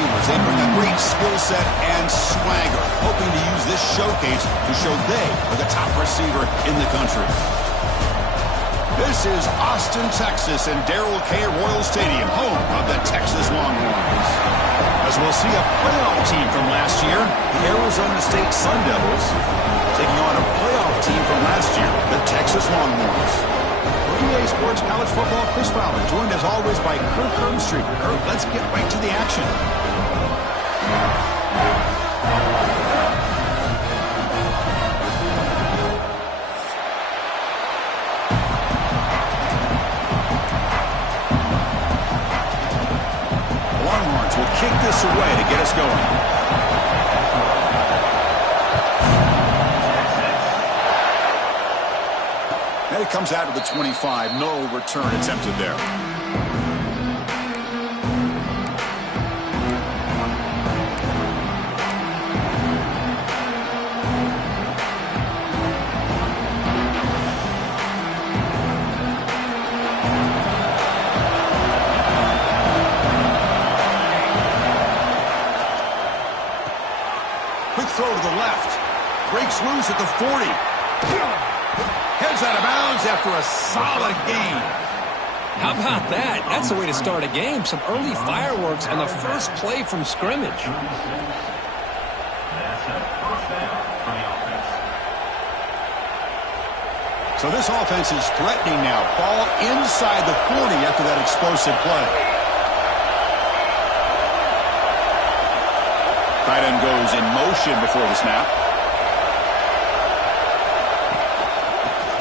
receivers. They bring a great skill set and swagger, hoping to use this showcase to show they are the top receiver in the country. This is Austin, Texas, and Darrell K. Royal Stadium, home of the Texas Longhorns. As we'll see a playoff team from last year, the Arizona State Sun Devils, taking on a playoff team from last year, the Texas Longhorns. For EA Sports College Football, Chris Fowler, joined as always by Kirk Herbstreit. Kirk, let's get right to the action. Kick this away to get us going. And it comes out of the 25. No return attempted there. Throw to the left. Breaks loose at the 40. Heads out of bounds after a solid gain. How about that? That's the way to start a game. Some early fireworks on the first play from scrimmage. So this offense is threatening now. Ball inside the 40 after that explosive play. Tight end goes in motion before the snap.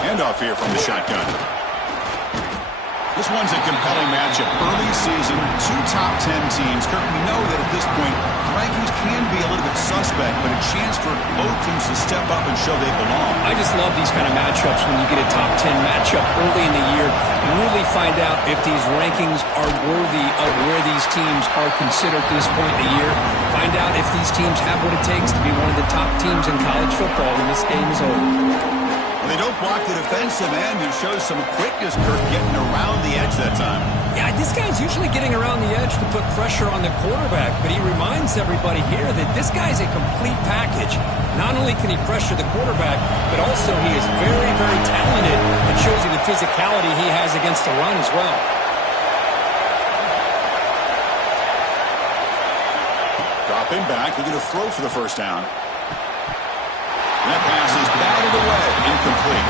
Handoff here from the shotgun. This one's a compelling matchup. Early season, two top 10 teams. Kirk, we know that at this point, rankings can be a little bit suspect, but a chance for both teams to step up and show they belong. I just love these kind of matchups when you get a top 10 matchup early in the year. Really find out if these rankings are worthy of where these teams are considered at this point in the year. Find out if these teams have what it takes to be one of the top teams in college football when this game is over. They don't block the defensive end, who shows some quickness, Kirk, getting around the edge that time. Yeah, this guy's usually getting around the edge to put pressure on the quarterback, but he reminds everybody here that this guy's a complete package. Not only can he pressure the quarterback, but also he is very, very talented and shows you the physicality he has against the run as well. Dropping back, looking to throw for the first down. That pass is batted away, incomplete.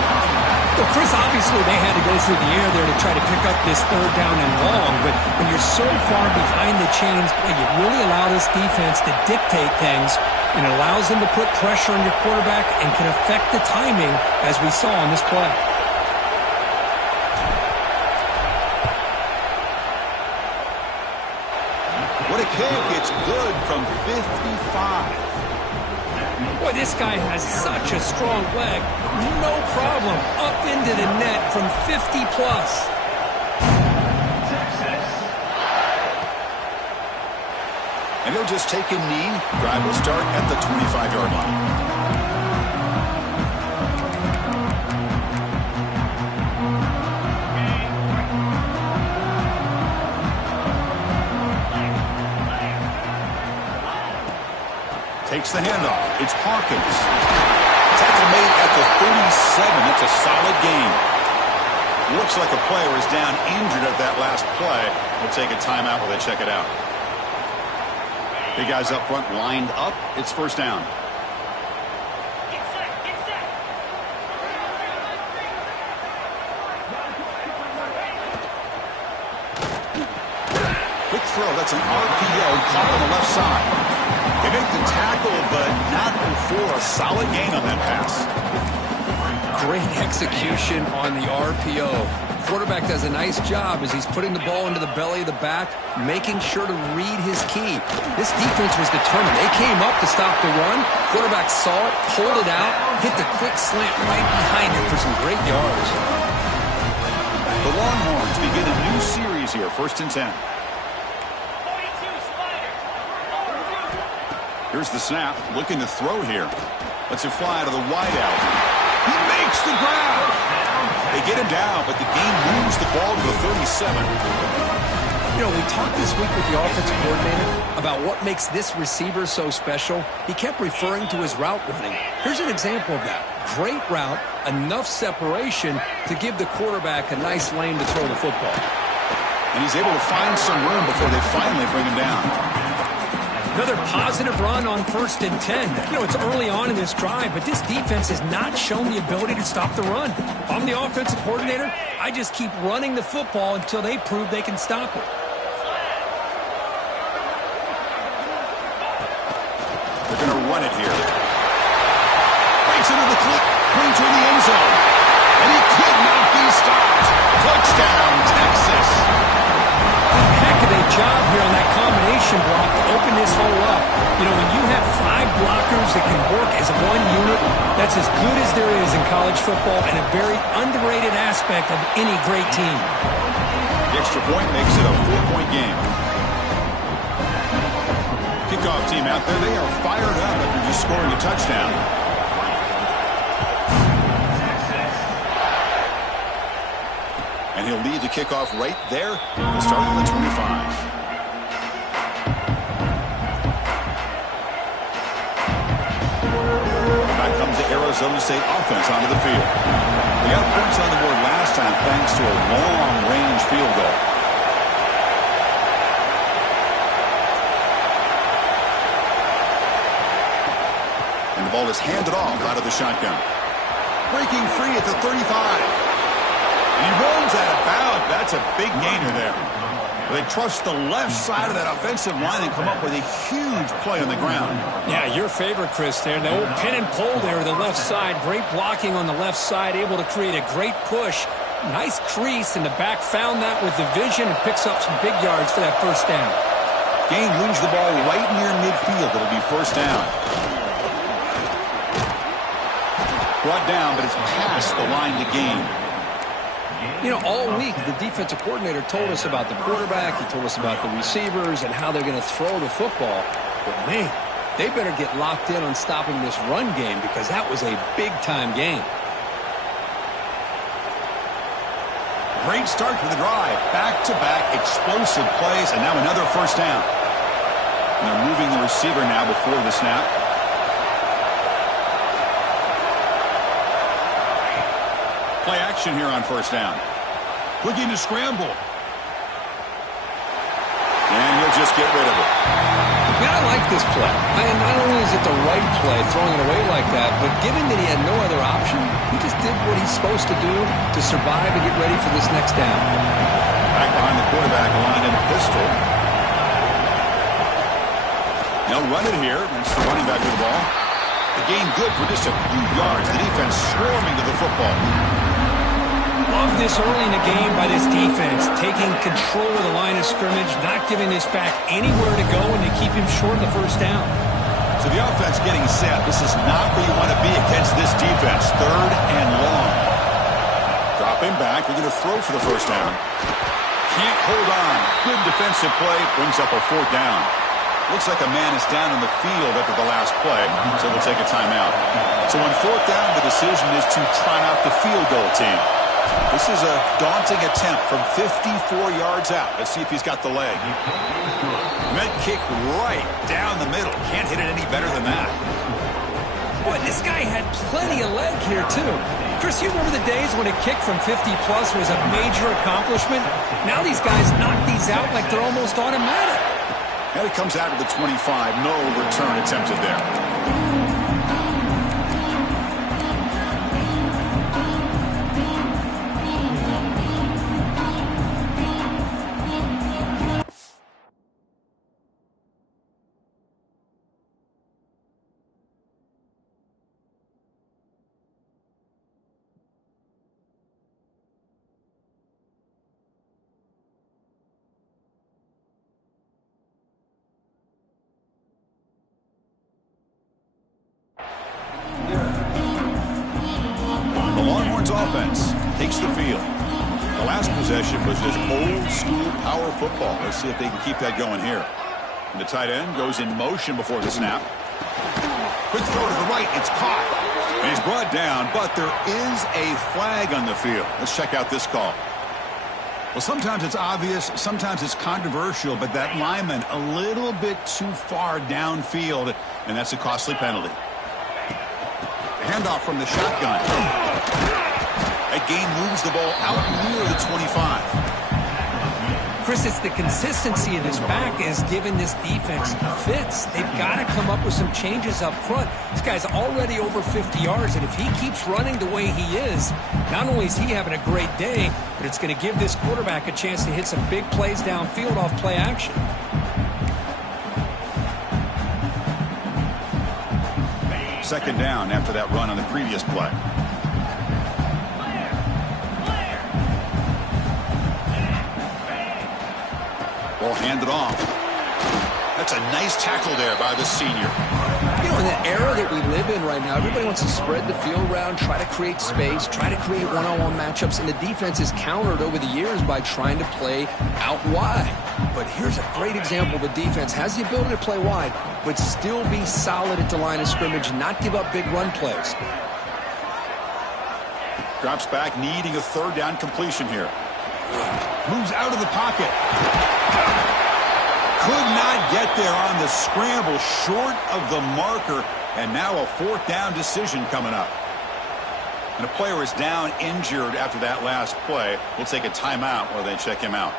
Well, Chris, obviously they had to go through the air there to try to pick up this third down and long, but when you're so far behind the chains, boy, you really allow this defense to dictate things, and it allows them to put pressure on your quarterback and can affect the timing, as we saw on this play. What a kick. It's good from 55. Boy, this guy has such a strong leg. No problem. Up into the net from 50-plus. And he'll just take a knee. Drive will start at the 25-yard line. Takes the handoff. It's Hawkins. Tackle made at the 37. That's a solid gain. Looks like a player is down injured at that last play. We'll take a timeout while they check it out. Big guys up front lined up. It's first down. Quick throw. That's an RPO caught on the left side. They make the tackle, but not before a solid gain on that pass. Great execution on the RPO. Quarterback does a nice job as he's putting the ball into the belly of the back, making sure to read his key. This defense was determined. They came up to stop the run. Quarterback saw it, pulled it out, hit the quick slant right behind it for some great yards. The Longhorns begin a new series here, 1st and 10. Here's the snap, looking to throw here. Lets it fly to the wideout. He makes the grab. They get him down, but the game moves the ball to the 37. You know, we talked this week with the offensive coordinator about what makes this receiver so special. He kept referring to his route running. Here's an example of that. Great route, enough separation to give the quarterback a nice lane to throw the football. And he's able to find some room before they finally bring him down. Another positive run on 1st and 10. You know, it's early on in this drive, but this defense has not shown the ability to stop the run. If I'm the offensive coordinator, I just keep running the football until they prove they can stop it. They're going to run it here. Breaks into the clip, brings her in the end zone. And he could not be stopped. Touchdown, Texas. A heck of a job here on that combination block to open this hole up. You know, when you have 5 blockers that can work as one unit, that's as good as there is in college football and a very underrated aspect of any great team. The extra point makes it a 4-point game. Kickoff team out there, they are fired up after just scoring a touchdown. And he'll lead the kickoff right there, starting on the 25. Back comes the Arizona State offense onto the field. They got points on the board last time thanks to a long-range field goal. And the ball is handed off out of the shotgun. Breaking free at the 35. And he runs out of bounds. That's a big gainer there. They trust the left side of that offensive line and come up with a huge play on the ground. Yeah, your favorite, Chris, there. The old pin and pull there, the left side. Great blocking on the left side, able to create a great push. Nice crease, and the back found that with the vision and picks up some big yards for that first down. Gain moves the ball right near midfield. It'll be first down. Brought down, but it's past the line to gain. You know, all week, the defensive coordinator told us about the quarterback. He told us about the receivers and how they're going to throw the football. But, man, they better get locked in on stopping this run game because that was a big-time game. Great start to the drive. Back-to-back explosive plays, and now another first down. And they're moving the receiver now before the snap. Play action here on first down. Looking to scramble. And he'll just get rid of it. Yeah, I like this play. Not only is it the right play, throwing it away like that, but given that he had no other option, he just did what he's supposed to do to survive and get ready for this next down. Back behind the quarterback line in a pistol. They'll run it here. That's the running back with the ball. The gain good for just a few yards. The defense swarming to the football. Love this early in the game by this defense, taking control of the line of scrimmage, not giving this back anywhere to go, and they keep him short of the first down. So the offense getting set. This is not where you want to be against this defense. 3rd and long. Dropping back. They're going to throw for the first down. Can't hold on. Good defensive play. Brings up a 4th down. Looks like a man is down in the field after the last play, so they'll take a timeout. So on 4th down, the decision is to try out the field goal team. This is a daunting attempt from 54 yards out. Let's see if he's got the leg. Meant kick right down the middle. Can't hit it any better than that. Boy, this guy had plenty of leg here, too. Chris, you remember the days when a kick from 50-plus was a major accomplishment? Now these guys knock these out like they're almost automatic. And it comes out to the 25. No return attempted there. The Longhorns offense takes the field. The last possession was just old-school power football. Let's see if they can keep that going here. And the tight end goes in motion before the snap. Quick throw to the right. It's caught. And he's brought down, but there is a flag on the field. Let's check out this call. Well, sometimes it's obvious, sometimes it's controversial, but that lineman a little bit too far downfield, and that's a costly penalty. Handoff from the shotgun. That gain moves the ball out near the 25. Chris, it's the consistency of this back is giving this defense fits. They've got to come up with some changes up front. This guy's already over 50 yards, and if he keeps running the way he is, not only is he having a great day, but it's going to give this quarterback a chance to hit some big plays downfield off play action. Second down after that run on the previous play. Ball handed off. That's a nice tackle there by the senior. You know, in the era that we live in right now, everybody wants to spread the field around, try to create space, try to create one-on-one matchups, and the defense is countered over the years by trying to play out wide. But here's a great example of a defense has the ability to play wide, but still be solid at the line of scrimmage and not give up big run plays. Drops back, needing a third down completion here. Moves out of the pocket. Could not get there on the scramble, short of the marker, and now a fourth down decision coming up. And a player is down injured after that last play. We'll take a timeout while they check him out.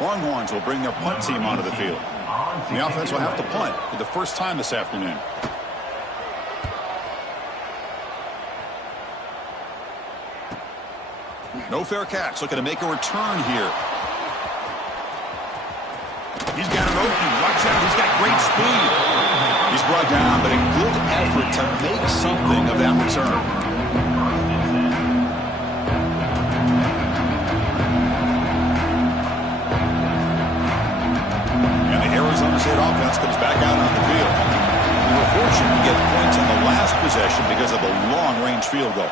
Longhorns will bring their punt team onto the field. The offense will have to punt for the first time this afternoon. No fair catch. Looking to make a return here. He's got an opening. Watch out. He's got great speed. He's brought down, but a good effort to make something of that return. And the Arizona State offense comes back out on the field. They were fortunate to get points on the last possession because of a long-range field goal.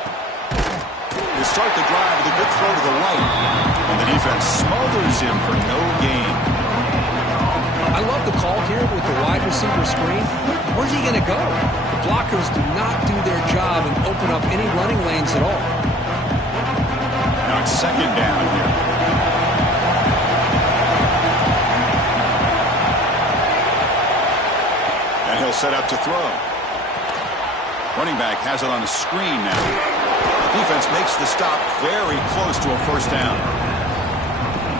They start the drive with a good throw to the right, and the defense smothers him for no gain. I love the call here with the wide receiver screen. Where's he going to go? The blockers do not do their job and open up any running lanes at all. Now it's second down here. And he'll set up to throw. Running back has it on a screen now. Defense makes the stop very close to a first down.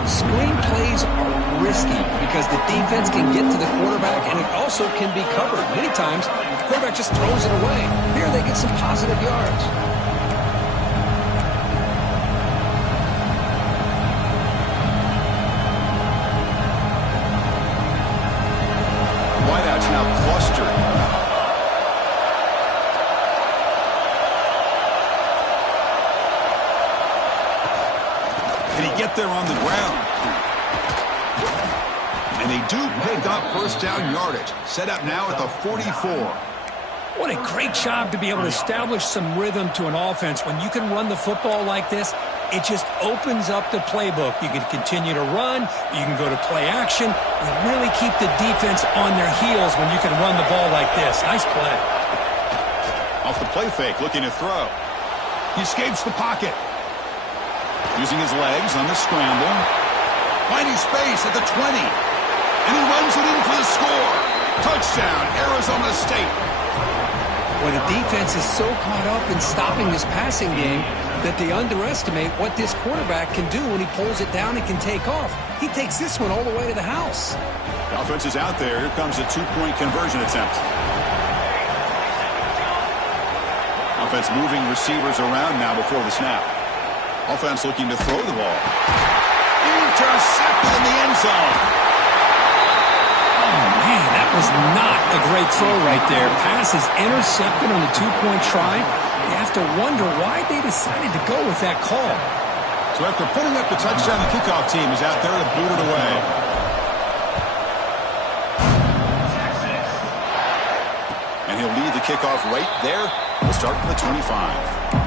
Screen plays are risky because the defense can get to the quarterback and it also can be covered. Many times, the quarterback just throws it away. Here they get some positive yards. Wideouts now clustered. Get there on the ground. And they do pick up first down yardage. Set up now at the 44. What a great job to be able to establish some rhythm to an offense. When you can run the football like this, it just opens up the playbook. You can continue to run. You can go to play action. You really keep the defense on their heels when you can run the ball like this. Nice play. Off the play fake, looking to throw. He escapes the pocket. Using his legs on the scramble. Finding space at the 20. And he runs it in for the score. Touchdown, Arizona State. Well, the defense is so caught up in stopping this passing game that they underestimate what this quarterback can do when he pulls it down and can take off. He takes this one all the way to the house. The offense is out there. Here comes a two-point conversion attempt. Offense moving receivers around now before the snap. Offense looking to throw the ball. Intercepted in the end zone. Oh, man, that was not a great throw right there. Pass is intercepted on the two-point try. You have to wonder why they decided to go with that call. So after putting up the touchdown, the kickoff team is out there to boot it away. And he'll lead the kickoff right there. We'll start from the 25.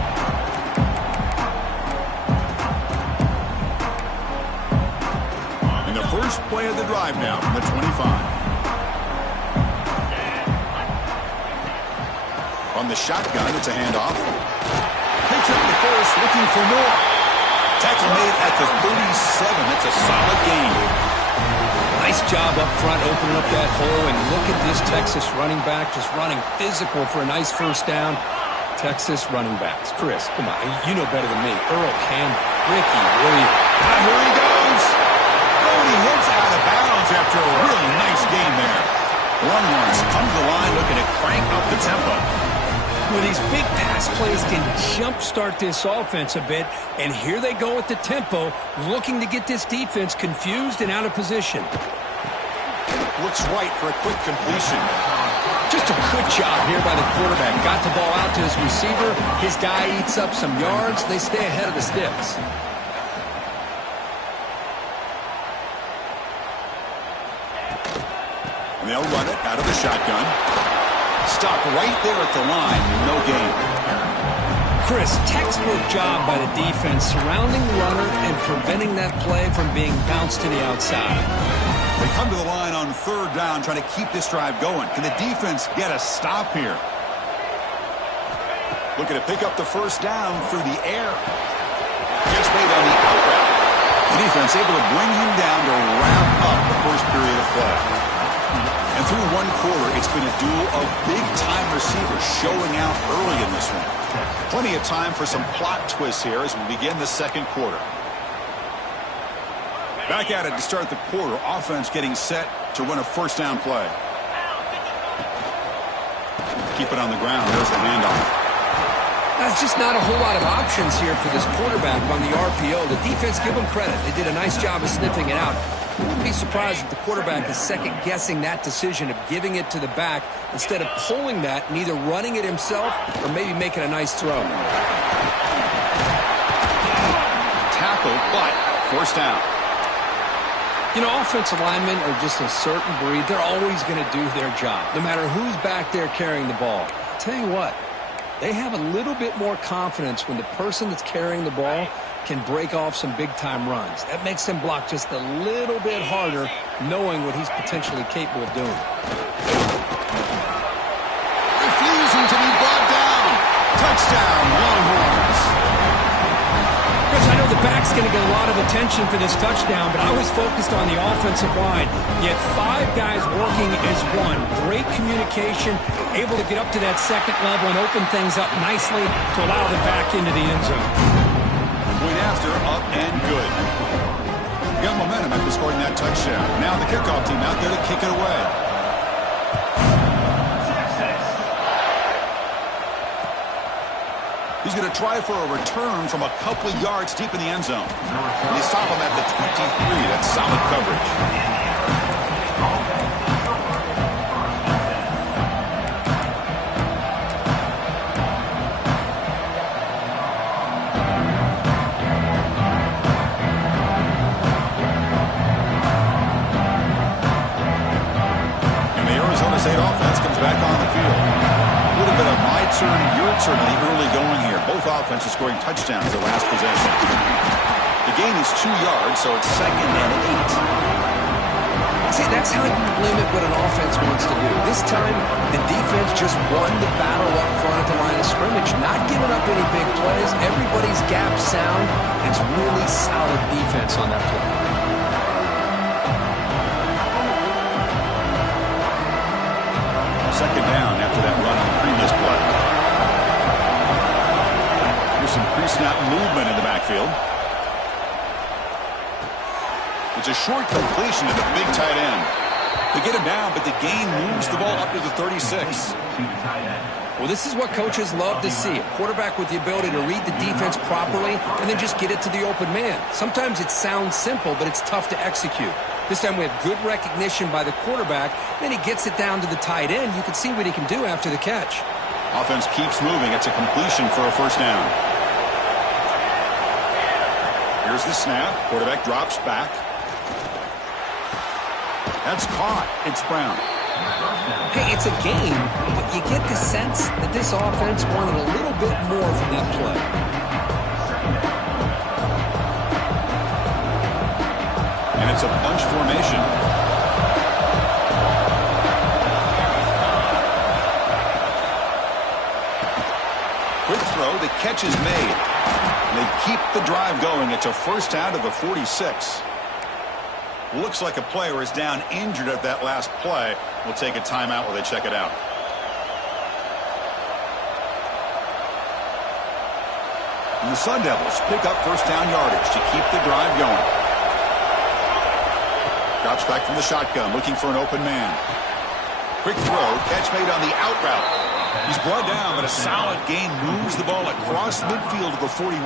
First play of the drive now from the 25. On the shotgun, it's a handoff. Takes trip to first, looking for more. Tackle made at the 37. That's a solid gain. Nice job up front, opening up that hole, and look at this Texas running back just running physical for a nice first down. Texas running backs. Chris, come on, you know better than me. Earl Campbell, Ricky Williams. And here he goes. Oh, and he hits out of bounds after a really nice game there. Longhorns come to the line looking to crank up the tempo. Well, these big pass plays can jumpstart this offense a bit, and here they go with the tempo, looking to get this defense confused and out of position. Looks right for a quick completion. Just a good job here by the quarterback. Got the ball out to his receiver. His guy eats up some yards. They stay ahead of the sticks. And they'll run it out of the shotgun. Stop right there at the line. No gain. Chris, textbook job by the defense surrounding the runner and preventing that play from being bounced to the outside. They come to the line on third down, trying to keep this drive going. Can the defense get a stop here? Looking to pick up the first down through the air. Gets made on the out route. The defense able to bring him down to wrap up the first period of play. And through one quarter, it's been a duel of big-time receivers showing out early in this one. Plenty of time for some plot twists here as we begin the second quarter. Back at it to start the quarter. Offense getting set to run a first down play. Keep it on the ground. There's the handoff. That's just not a whole lot of options here for this quarterback on the RPO. The defense, give them credit. They did a nice job of sniffing it out. I wouldn't be surprised if the quarterback is second-guessing that decision of giving it to the back instead of pulling that and either running it himself or maybe making a nice throw. Tackle, but first down. You know, offensive linemen are just a certain breed. They're always going to do their job, no matter who's back there carrying the ball. I'll tell you what, they have a little bit more confidence when the person that's carrying the ball can break off some big-time runs. That makes them block just a little bit harder, knowing what he's potentially capable of doing. Refusing to be brought down. Touchdown, Longhorns. Chris, I know the back's going to get a lot of attention for this touchdown, but I was focused on the offensive line. Yet 5 guys working as one. Great communication, able to get up to that second level and open things up nicely to allow the back into the end zone. Point after, up and good. Got momentum after scoring that touchdown. Now the kickoff team out there to kick it away. He's going to try for a return from a couple of yards deep in the end zone. They stop him at the 23. That's solid coverage. State offense comes back on the field. A little bit of my turn, your turn in the early going here. Both offenses scoring touchdowns their last possession. The gain is 2 yards, so it's 2nd and 8. See, that's how you limit what an offense wants to do. This time, the defense just won the battle up front at the line of scrimmage, not giving up any big plays. Everybody's gap sound. It's really solid defense on that play. Second down after that run on the previous play. There's some pre-snap movement in the backfield. It's a short completion to the big tight end. They get him down, but the gain moves the ball up to the 36. Well, this is what coaches love to see. A quarterback with the ability to read the defense properly and then just get it to the open man. Sometimes it sounds simple, but it's tough to execute. This time we have good recognition by the quarterback. Then he gets it down to the tight end. You can see what he can do after the catch. Offense keeps moving. It's a completion for a first down. Here's the snap. Quarterback drops back. That's caught. It's Brown. Hey, it's a game, but you get the sense that this offense wanted a little bit more from that play. And it's a bunch formation. Quick throw. The catch is made. They keep the drive going. It's a first down to the 46. Looks like a player is down injured at that last play. We'll take a timeout while they check it out. And the Sun Devils pick up first down yardage to keep the drive going. Drops back from the shotgun, looking for an open man. Quick throw, catch made on the out route. He's brought down, but a solid gain moves the ball across midfield to the 41.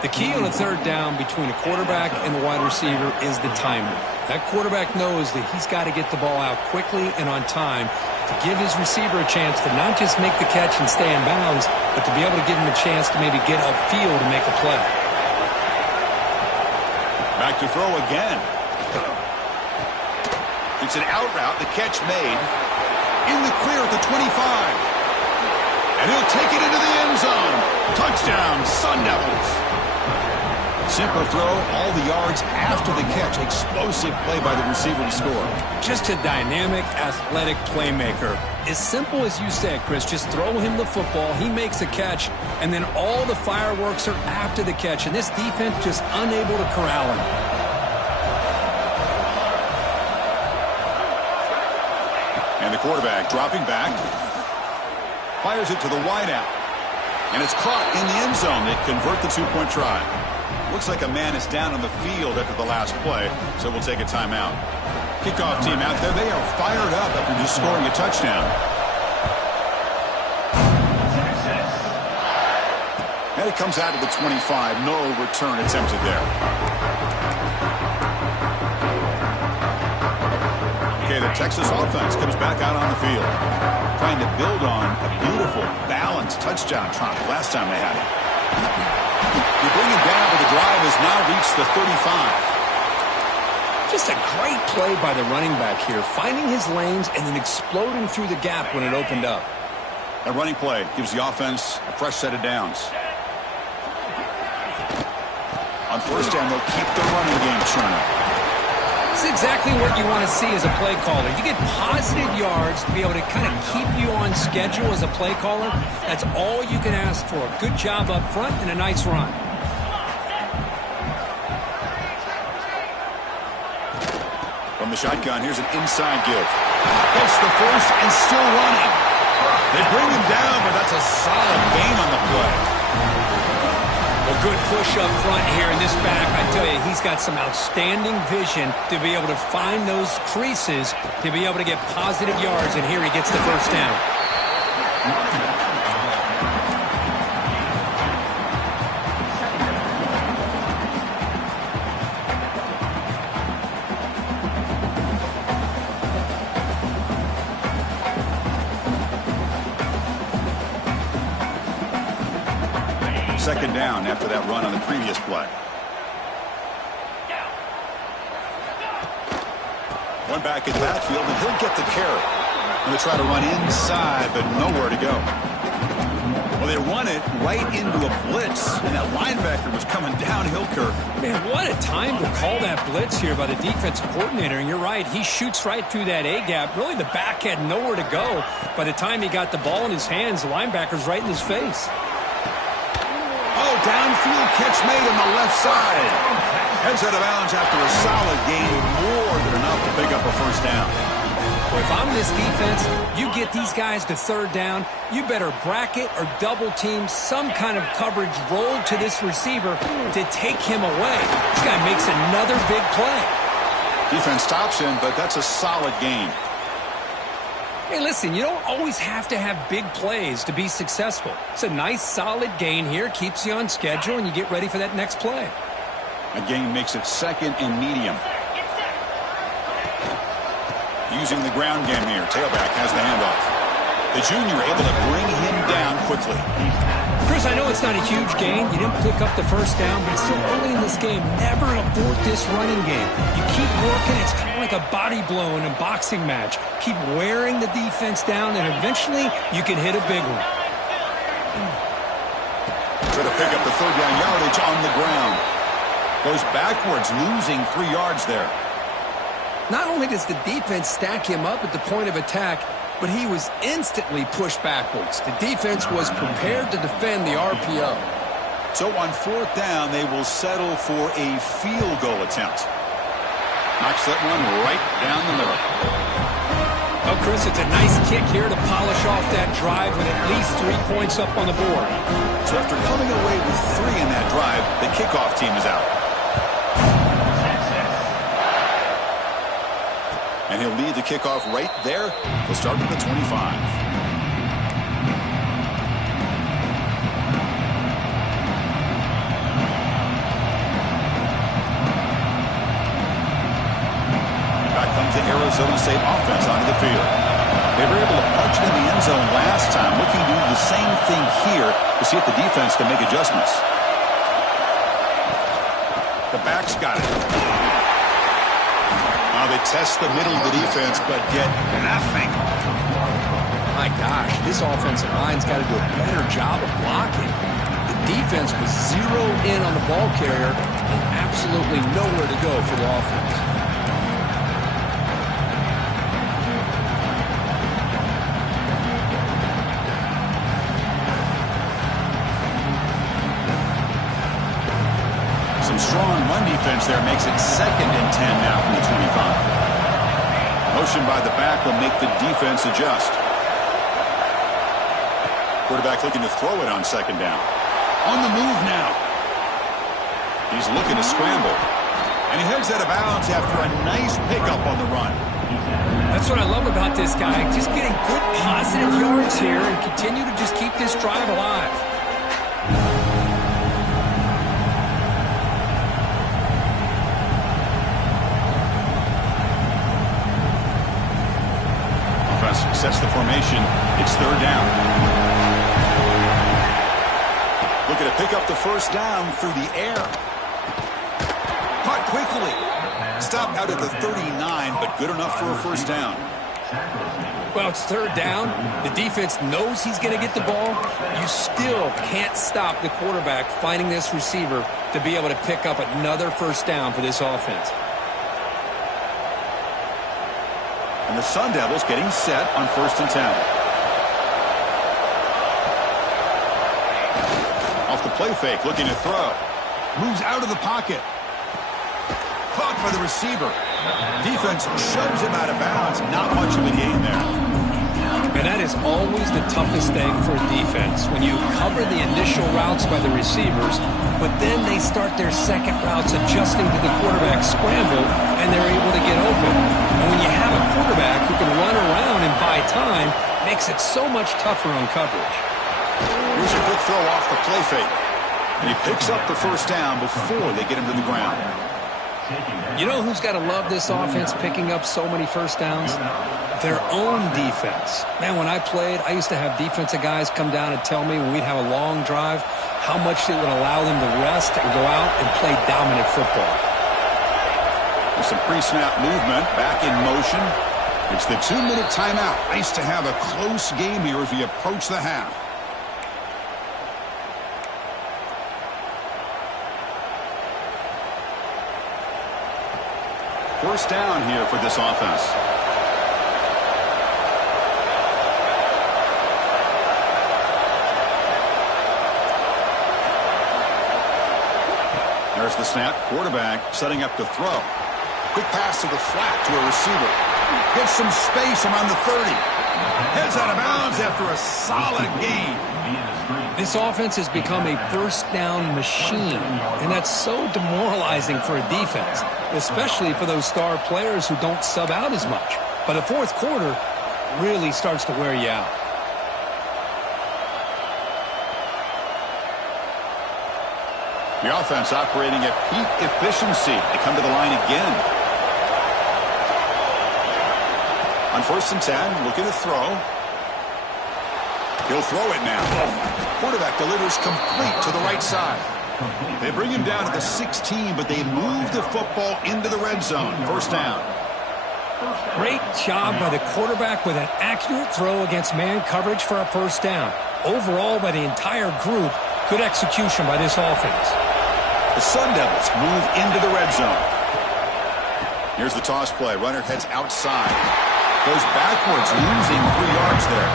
The key on a third down between a quarterback and the wide receiver is the timing. That quarterback knows that he's got to get the ball out quickly and on time to give his receiver a chance to not just make the catch and stay in bounds, but to be able to give him a chance to maybe get upfield and make a play. Back to throw again. It's an out route. The catch made. In the clear at the 25. And he'll take it into the end zone. Touchdown, Sun Devils. Simple throw, all the yards after the catch. Explosive play by the receiver to score. Just a dynamic, athletic playmaker. As simple as you said, Chris, just throw him the football, he makes a catch, and then all the fireworks are after the catch. And this defense just unable to corral him. And the quarterback dropping back. Fires it to the wideout. And it's caught in the end zone. They convert the two-point try. Looks like a man is down on the field after the last play, so we'll take a timeout. Kickoff team out there. They are fired up after just scoring a touchdown. And it comes out of the 25. No return attempted there. Okay, the Texas offense comes back out on the field, trying to build on a beautiful, balanced touchdown trot last time they had it. They bring it down, but the drive has now reached the 35. Just a great play by the running back here, finding his lanes and then exploding through the gap when it opened up. A running play gives the offense a fresh set of downs. On first down, they'll keep the running game churning. It's exactly what you want to see as a play caller. You get positive yards to be able to kind of keep you on schedule as a play caller. That's all you can ask for. Good job up front and a nice run. From the shotgun, here's an inside give. Gets the first and still running. They bring him down, but that's a solid gain on the play. Well, good push up front here in this back. I tell you, he's got some outstanding vision to be able to find those creases, to be able to get positive yards, and here he gets the first down. Second down after that run on the previous play. One back in backfield, and he'll get the carry. Going to try to run inside, but nowhere to go. Well, they run it right into a blitz, and that linebacker was coming downhill, Kirk. Man, what a time to call that blitz here by the defensive coordinator. And you're right, he shoots right through that A-gap. Really, the back had nowhere to go. By the time he got the ball in his hands, the linebacker's right in his face. Oh, downfield catch made on the left side. Heads out of bounds after a solid gain, more than enough to pick up a first down. Well, if I'm this defense, you get these guys to third down, you better bracket or double team some kind of coverage roll to this receiver to take him away. This guy makes another big play. Defense stops him, but that's a solid gain. Hey, listen, you don't always have to have big plays to be successful. It's a nice, solid gain here, keeps you on schedule, and you get ready for that next play. A gain makes it second and medium. Using the ground game here. Tailback has the handoff. The junior able to bring him down quickly. Chris, I know it's not a huge gain. You didn't pick up the first down, but it's still early in this game. Never abort this running game. You keep working. It's kind of like a body blow in a boxing match. Keep wearing the defense down, and eventually you can hit a big one. Try to pick up the third down yardage on the ground. Goes backwards, losing 3 yards there. Not only does the defense stack him up at the point of attack, but he was instantly pushed backwards. The defense was prepared to defend the RPO. So on 4th down, they will settle for a field goal attempt. Knocks that one right down the middle. Oh, Chris, it's a nice kick here to polish off that drive with at least 3 points up on the board. So after coming away with 3 in that drive, the kickoff team is out. And he'll lead the kickoff right there. He'll start at the 25. The Arizona State offense onto the field. They were able to punch it in the end zone last time, looking to do the same thing here to see if the defense can make adjustments. The back's got it. Now they test the middle of the defense, but get nothing. My gosh, this offensive line's got to do a better job of blocking. The defense was zeroed in on the ball carrier and absolutely nowhere to go for the offense. Strong run defense there makes it 2nd and 10 now from the 25. Motion by the back will make the defense adjust. Quarterback looking to throw it on 2nd down. On the move now. He's looking to scramble. And he heads out of bounds after a nice pickup on the run. That's what I love about this guy. Just getting good positive yards here and continue to just keep this drive alive. Sets the formation. It's 3rd down. Looking to pick up the 1st down through the air. Caught quickly. Stopped out at the 39, but good enough for a 1st down. Well, it's 3rd down. The defense knows he's going to get the ball. You still can't stop the quarterback finding this receiver to be able to pick up another 1st down for this offense. And the Sun Devils getting set on 1st and 10. Off the play fake, looking to throw. Moves out of the pocket. Caught by the receiver. Defense shoves him out of bounds. Not much of a gain there. And that is always the toughest thing for a defense, when you cover the initial routes by the receivers, but then they start their second routes adjusting to the quarterback scramble, and they're able to get open. And when you have a quarterback who can run around and buy time, it makes it so much tougher on coverage. Here's a good throw off the play fake. And he picks up the 1st down before they get him to the ground. You know who's got to love this offense picking up so many 1st downs? Their own defense. Man, when I played, I used to have defensive guys come down and tell me when we'd have a long drive how much it would allow them to rest and go out and play dominant football. There's some pre-snap movement, back in motion. It's the 2-minute timeout. Nice to have a close game here as we approach the half. First down here for this offense. There's the snap. Quarterback setting up to throw. Quick pass to the flat to a receiver. Gets some space around the 30. Heads out of bounds after a solid gain. This offense has become a 1st down machine, and that's so demoralizing for a defense, especially for those star players who don't sub out as much. But the 4th quarter really starts to wear you out. The offense operating at peak efficiency. They come to the line again. On 1st and 10, looking to throw. He'll throw it now. Quarterback delivers complete to the right side. They bring him down to the 16, but they move the football into the red zone. 1st down. Great job by the quarterback with an accurate throw against man coverage for a 1st down. Overall, by the entire group, good execution by this offense. The Sun Devils move into the red zone. Here's the toss play. Runner heads outside. Goes backwards, losing 3 yards there.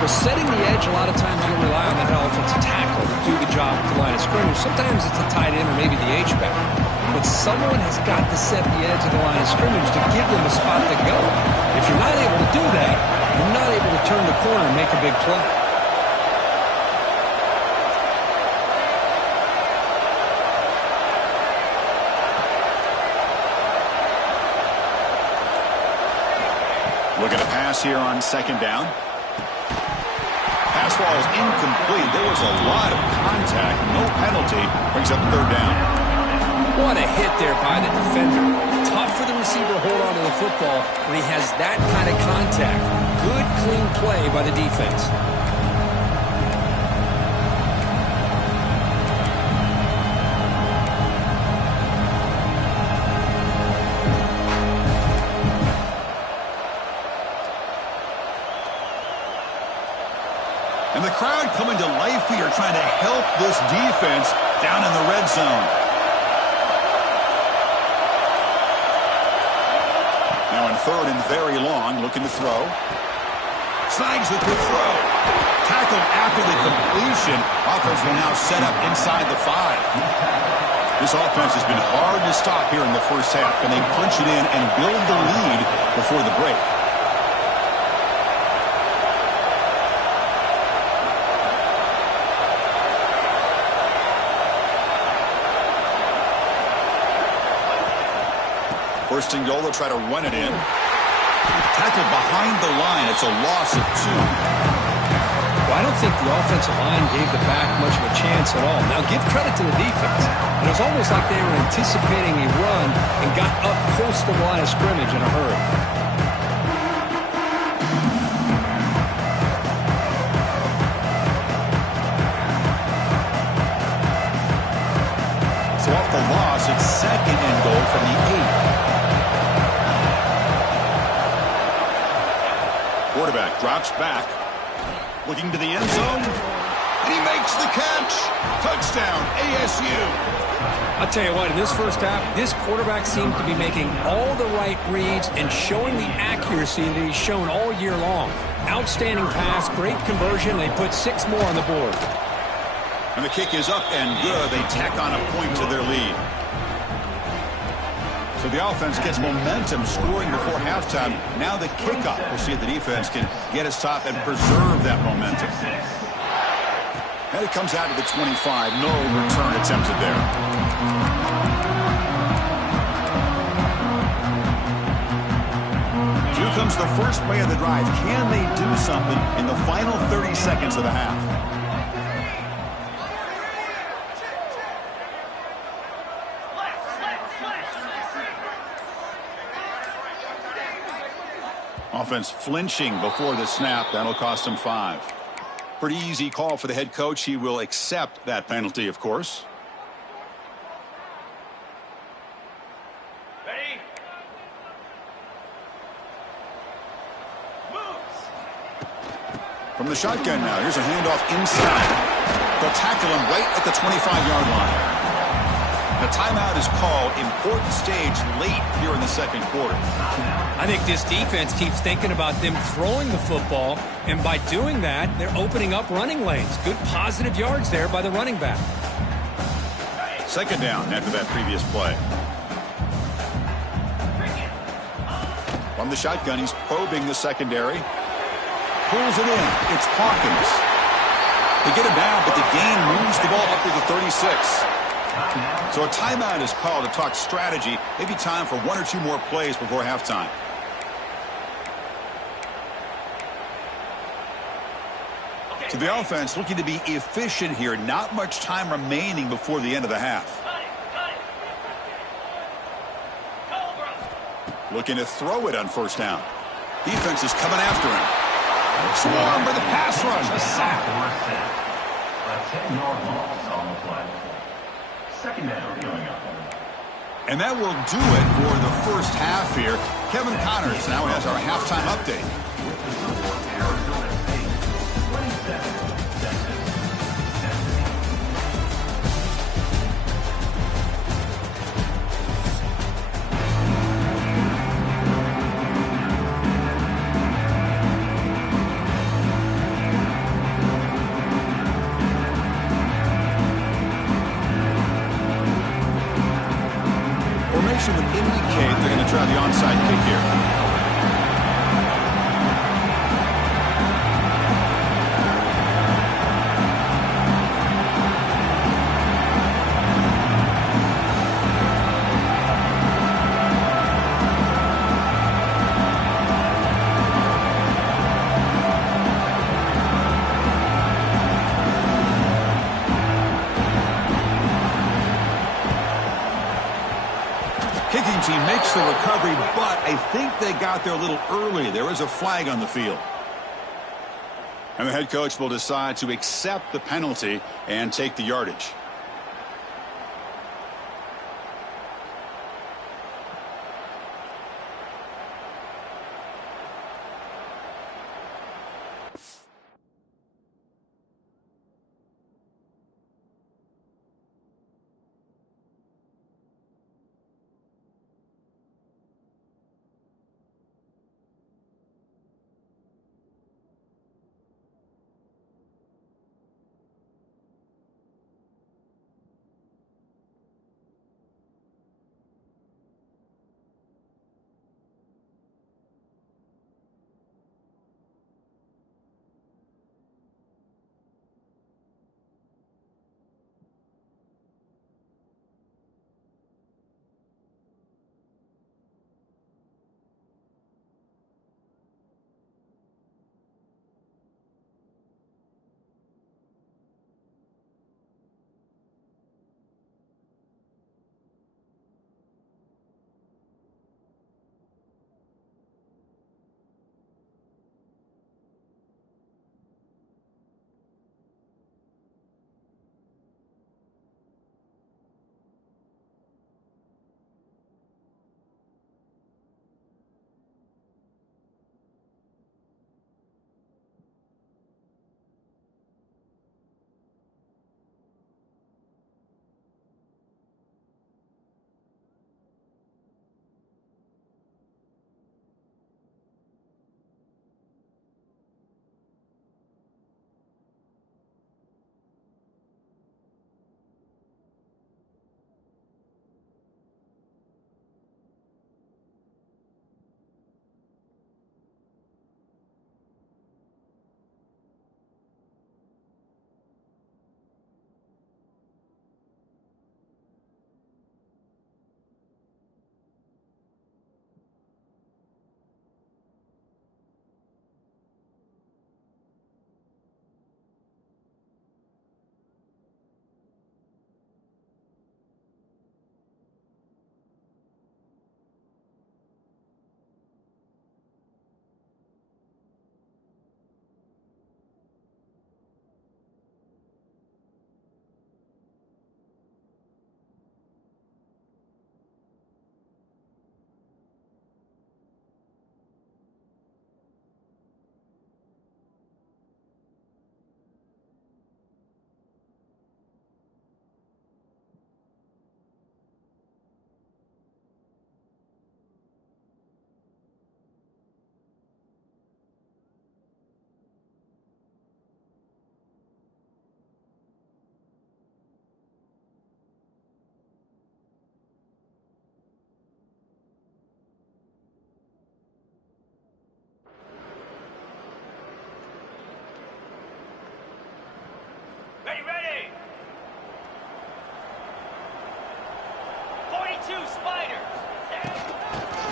Well, setting the edge, a lot of times you'll rely on that offensive tackle to do the job at the line of scrimmage. Sometimes it's a tight end or maybe the H-back. But someone has got to set the edge of the line of scrimmage to give them a spot to go. If you're not able to do that, you're not able to turn the corner and make a big play. Looking to pass here on 2nd down. Pass ball is incomplete. There was a lot of contact. No penalty. Brings up 3rd down. What a hit there by the defender. Tough for the receiver to hold on to the football when he has that kind of contact. Good, clean play by the defense. And the crowd coming to life here, trying to help this defense down in the red zone. Now in 3rd and very long, looking to throw. Snags with the throw. Tackle after the completion. Offense will now set up inside the 5. This offense has been hard to stop here in the first half. Can they punch it in and build the lead before the break? First and goal, they'll try to run it in. Tackled behind the line. It's a loss of 2. Well, I don't think the offensive line gave the back much of a chance at all. Now, give credit to the defense. It was almost like they were anticipating a run and got up close to the line of scrimmage in a hurry. So off the loss, it's 2nd and goal from the 8. Quarterback drops back, looking to the end zone, and he makes the catch. Touchdown, ASU. I'll tell you what, in this first half, this quarterback seems to be making all the right reads and showing the accuracy that he's shown all year long. Outstanding pass, great conversion. They put 6 more on the board. And the kick is up and good. They tack on a point to their lead. So the offense gets momentum scoring before halftime. Now the kickoff. We'll see if the defense can get his top and preserve that momentum. And it comes out to the 25. No return attempted there. Here comes the first play of the drive. Can they do something in the final 30 seconds of the half? Offense flinching before the snap. That'll cost him 5. Pretty easy call for the head coach. He will accept that penalty, of course. Ready? Moves. From the shotgun now. Here's a handoff inside. They'll tackle him right at the 25-yard line. The timeout is called. Important stage late here in the 2nd quarter. I think this defense keeps thinking about them throwing the football, and by doing that, they're opening up running lanes. Good positive yards there by the running back. 2nd down after that previous play. From the shotgun, he's probing the secondary. Pulls it in. It's Hawkins. They get him down, but the gain moves the ball up to the 36. So a timeout is called to talk strategy. Maybe time for 1 or 2 more plays before halftime. So the offense looking to be efficient here. Not much time remaining before the end of the half. Looking to throw it on 1st down. Defense is coming after him. Swarm for the pass rush. A sack. A 10-yard loss on the play. 2nd down going up. And that will do it for the first half here. Kevin Connors now has our halftime update. Arizona State, 27, Texas. formation would indicate they're going to try the onside kick here. Kicking team makes the recovery, but I think they got there a little early. There is a flag on the field. And the head coach will decide to accept the penalty and take the yardage.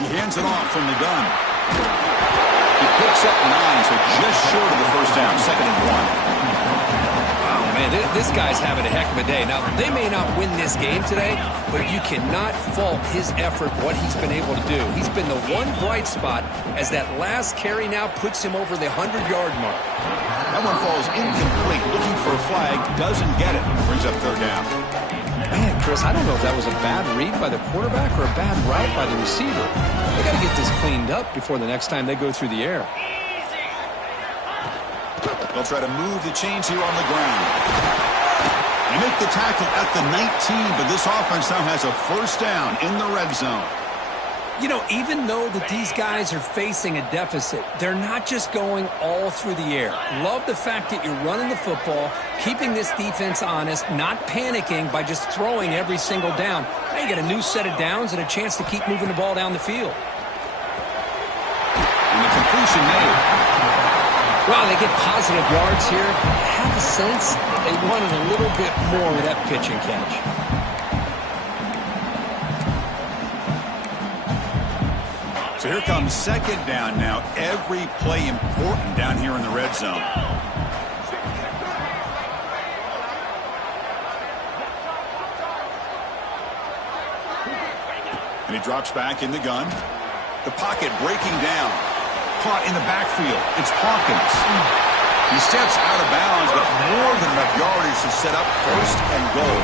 He hands it off from the gun. He picks up 9, so just short of the first down, 2nd and 1. Wow, man, this guy's having a heck of a day. Now, they may not win this game today, but you cannot fault his effort, what he's been able to do. He's been the one bright spot as that last carry now puts him over the 100-yard mark. That one falls incomplete, looking for a flag, doesn't get it, brings up 3rd down. Man, Chris, I don't know if that was a bad read by the quarterback or a bad route by the receiver. They got to get this cleaned up before the next time they go through the air. They'll try to move the chains here on the ground. They make the tackle at the 19, but this offense now has a 1st down in the red zone. You know, even though that these guys are facing a deficit, they're not just going all through the air. Love the fact that you're running the football, keeping this defense honest, not panicking by just throwing every single down. Now you get a new set of downs and a chance to keep moving the ball down the field. And the completion made. Well, they get positive yards here. I have a sense they wanted a little bit more with that pitch and catch. So here comes second down now. Every play important down here in the red zone. And he drops back in the gun. The pocket breaking down. Caught in the backfield. It's Hawkins. He steps out of bounds, but more than enough yardage to set up first and goal.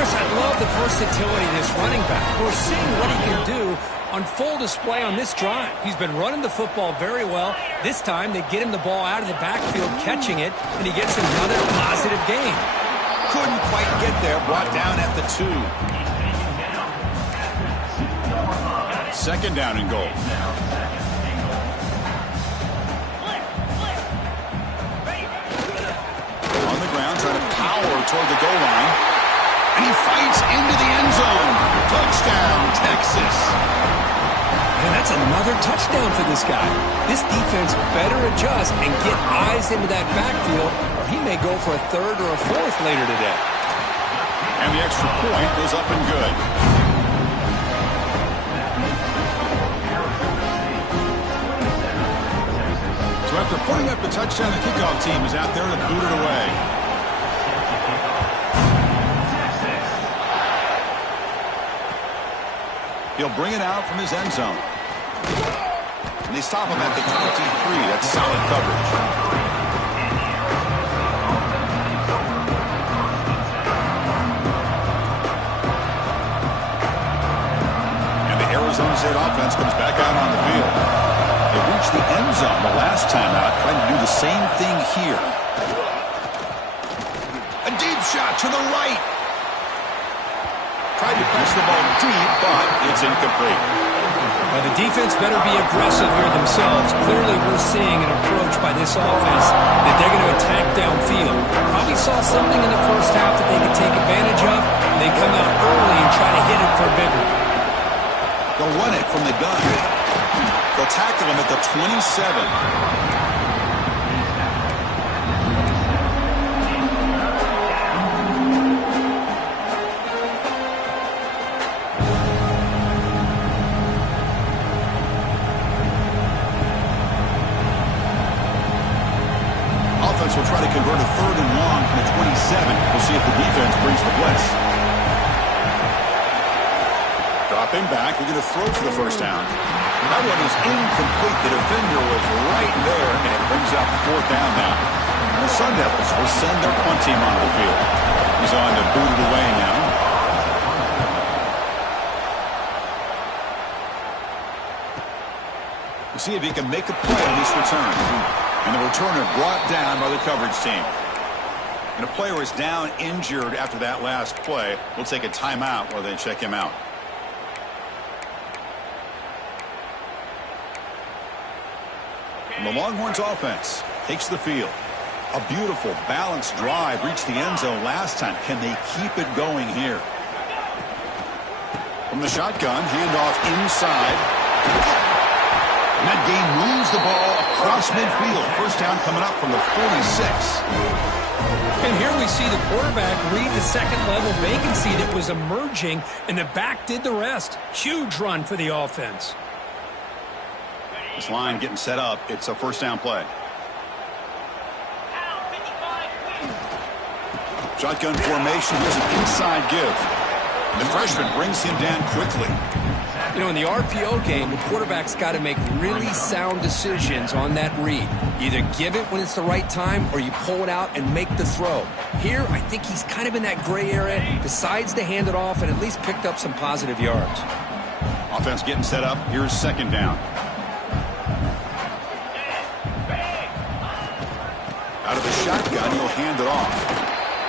Chris, I love the versatility of this running back. We're seeing what he can do on full display on this drive. He's been running the football very well. This time, they get him the ball out of the backfield, catching it, and he gets another positive gain. Couldn't quite get there. Brought down at the 2. Second down and goal. On the ground, trying to power toward the goal line. And he fights into the end zone. Touchdown, Texas. And that's another touchdown for this guy. This defense better adjust and get eyes into that backfield, or he may go for a third or a fourth later today. And the extra point goes up and good. So after putting up the touchdown, the kickoff team is out there to boot it away. He'll bring it out from his end zone. And they stop him at the 23. That's solid coverage. And the Arizona State offense comes back out on the field. They reached the end zone the last time out, trying to do the same thing here. A deep shot to the right. Tried to press the ball deep, but it's incomplete. Well, the defense better be aggressive here themselves. Clearly, we're seeing an approach by this offense that they're going to attack downfield. Probably saw something in the first half that they could take advantage of. They come out early and try to hit it for a big one. They'll run it from the gun. They'll tackle him at the 27. Will try to convert a third and long from the 27. We'll see if the defense brings the blitz. Dropping back, they're going to throw for the first down. That one is incomplete. The defender was right there, and it brings up fourth down now. And the Sun Devils will send their punt team onto the field. He's on to boot it away now. We'll see if he can make a play on this return. And the returner brought down by the coverage team. And a player is down injured after that last play. We'll take a timeout while they check him out. And the Longhorns offense takes the field. A beautiful, balanced drive reached the end zone last time. Can they keep it going here? From the shotgun, handoff inside. And that game moves the ball across midfield. First down coming up from the 46. And here we see the quarterback read the second level vacancy that was emerging, and the back did the rest. Huge run for the offense. This line getting set up. It's a first down play. Shotgun formation. Here's an inside give. The freshman brings him down quickly. You know, in the RPO game, the quarterback's got to make really sound decisions on that read. Either give it when it's the right time or you pull it out and make the throw. Here, I think he's kind of in that gray area, decides to hand it off and at least picked up some positive yards. Offense getting set up. Here's second down. Out of the shotgun, he'll hand it off.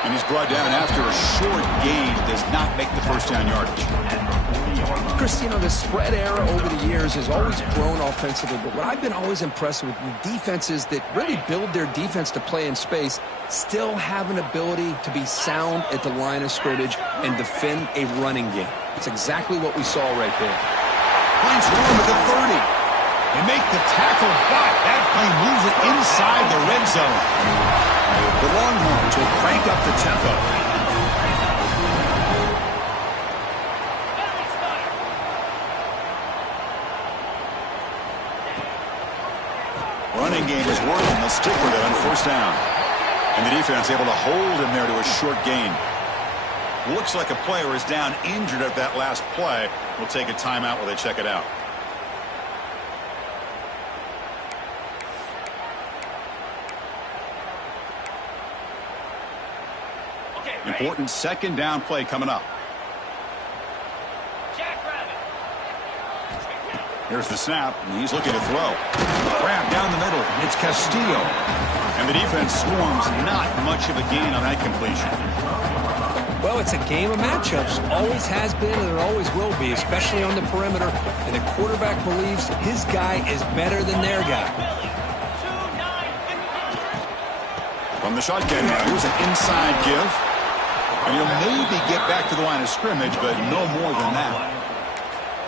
And he's brought down after a short gain. Does not make the first down yardage. Chris, you know, the spread era over the years has always grown offensively, but what I've been always impressed with the defenses that really build their defense to play in space still have an ability to be sound at the line of scrimmage and defend a running game. It's exactly what we saw right there. Finds room at the 30. They make the tackle, but that play moves it inside the red zone. The Longhorns will crank up the tempo. Running game is working. They'll stick with it on first down. And the defense able to hold him there to a short gain. Looks like a player is down injured at that last play. We'll take a timeout while they check it out. Important second down play coming up. Here's the snap, and he's looking to throw. Grab down the middle. It's Castillo. And the defense swarms. Not much of a gain on that completion. Well, it's a game of matchups. Always has been, and there always will be, especially on the perimeter. And the quarterback believes his guy is better than their guy. From the shotgun now, here's an inside give. And he'll maybe get back to the line of scrimmage, but no more than that.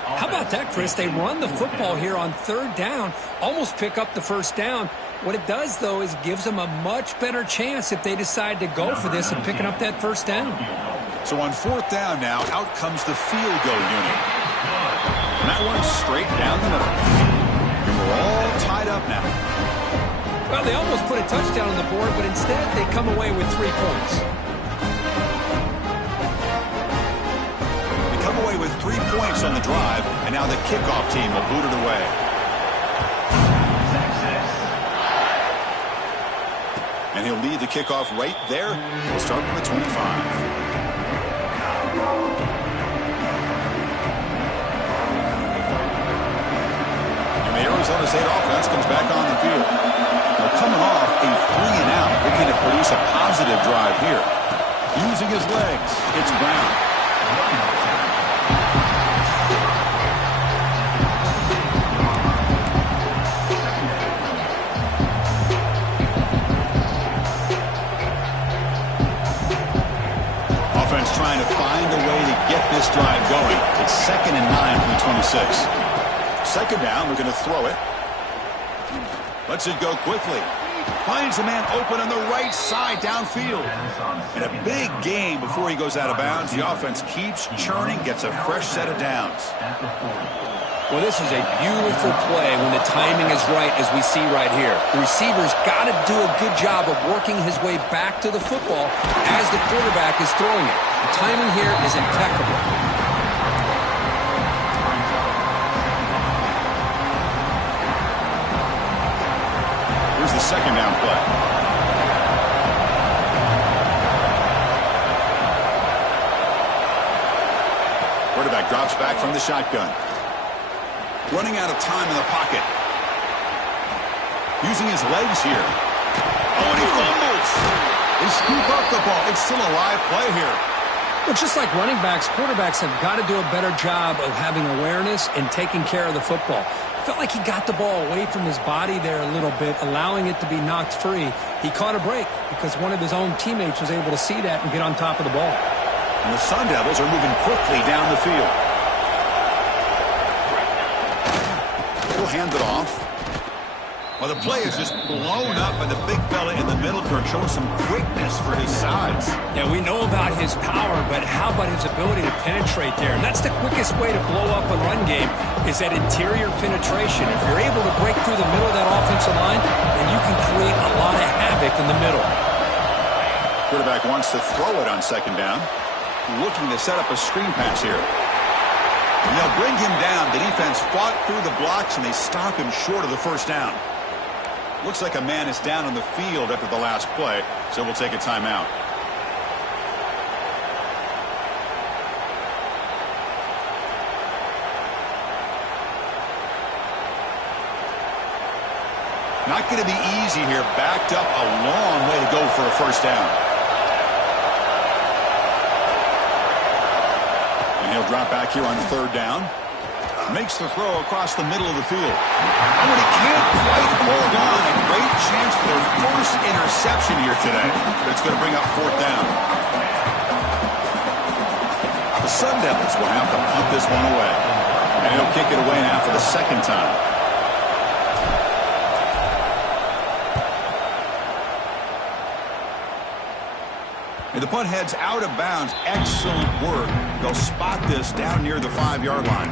How about that, Chris? They run the football here on third down, almost pick up the first down. What it does, though, is gives them a much better chance if they decide to go for this and picking up that first down. So on fourth down now, out comes the field goal unit. And that one's straight down the middle. And we're all tied up now. Well, they almost put a touchdown on the board, but instead they come away with 3 points. Come away with 3 points on the drive, and now the kickoff team will boot it away. And he'll lead the kickoff right there. We'll start from the 25. And the Arizona State offense comes back on the field. They're coming off a 3-and-out, looking to produce a positive drive here. Using his legs, it's Brown. Trying to find a way to get this drive going. It's 2nd and 9 from the 26. Second down, we're going to throw it. Lets it go quickly. Finds a man open on the right side downfield. And a big gain before he goes out of bounds. The offense keeps churning, gets a fresh set of downs. Well, this is a beautiful play when the timing is right, as we see right here. The receiver's got to do a good job of working his way back to the football as the quarterback is throwing it. The timing here is impeccable. Here's the second down play. Quarterback drops back from the shotgun. Running out of time in the pocket. Using his legs here. Oh, and he fumbles. They scoop up the ball. It's still a live play here. Well, just like running backs, quarterbacks have got to do a better job of having awareness and taking care of the football. Felt like he got the ball away from his body there a little bit, allowing it to be knocked free. He caught a break because one of his own teammates was able to see that and get on top of the ball. And the Sun Devils are moving quickly down the field. He'll hand it off. Well, the play is just blown up by the big fella in the middle, Kirk, showing some quickness for his size. Yeah, we know about his power, but how about his ability to penetrate there? And that's the quickest way to blow up a run game, is that interior penetration. If you're able to break through the middle of that offensive line, then you can create a lot of havoc in the middle. Quarterback wants to throw it on second down. Looking to set up a screen pass here. And they'll bring him down. The defense fought through the blocks, and they stop him short of the first down. Looks like a man is down on the field after the last play, so we'll take a timeout. Not going to be easy here. Backed up a long way to go for a first down. And he'll drop back here on third down. Makes the throw across the middle of the field. And when he can't quite hold on, a great chance for their first interception here today. But it's going to bring up fourth down. The Sun Devils will have to punt this one away. And he'll kick it away now for the second time. And the punt heads out of bounds. Excellent work. They'll spot this down near the 5-yard line.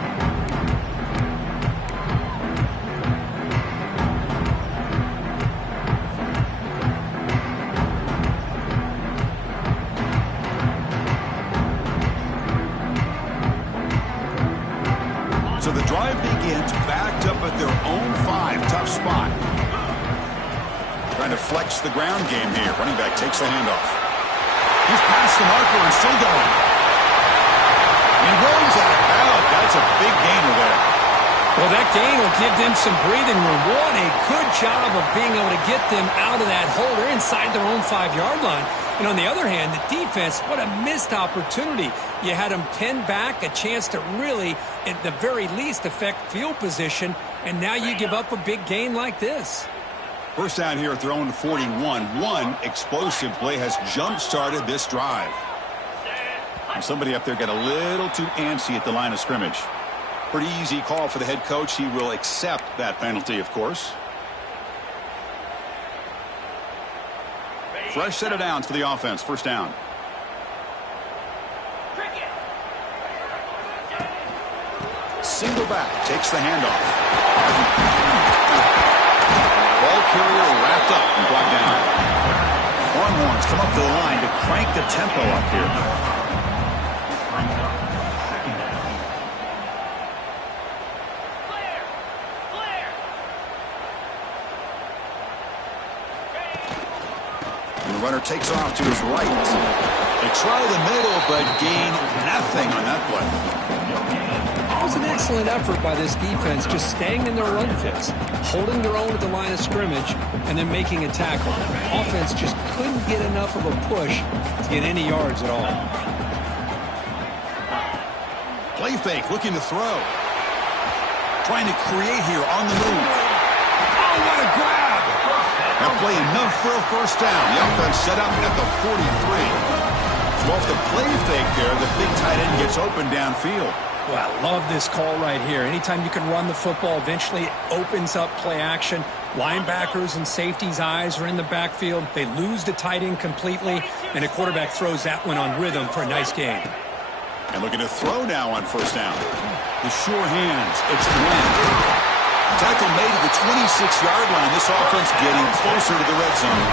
So the drive begins backed up at their own 5. Tough spot. Trying to flex the ground game here. Running back takes the handoff. He's past the marker and still going. He rolls out of bounds. That's a big gainer there. Well, that gain will give them some breathing room. What a good job of being able to get them out of that hole. They're inside their own 5-yard line. And on the other hand, the defense, what a missed opportunity. You had them pinned back, a chance to really, at the very least, affect field position. And now you give up a big gain like this. First down here at their own 41. One explosive play has jump-started this drive. And somebody up there got a little too antsy at the line of scrimmage. Pretty easy call for the head coach. He will accept that penalty, of course. Fresh set of downs for the offense. First down. Single back. Takes the handoff. Ball carrier wrapped up and brought down. Longhorns come up to the line to crank the tempo up here. And the runner takes off to his right. They try the middle, but gain nothing on that play. It was an excellent effort by this defense, just staying in their run fits, holding their own at the line of scrimmage, and then making a tackle. Offense just couldn't get enough of a push to get any yards at all. Play fake, looking to throw. Trying to create here on the move. Oh, what a grab! That play enough for a first down. The offense set up at the 43. So off the play fake there, the big tight end gets open downfield. Well, I love this call right here. Anytime you can run the football, eventually it opens up play action. Linebackers and safeties' eyes are in the backfield. They lose the tight end completely, and a quarterback throws that one on rhythm for a nice gain. And looking to throw now on first down. The sure hands. It's Glenn. Tackle made at the 26-yard line. This offense getting closer to the red zone.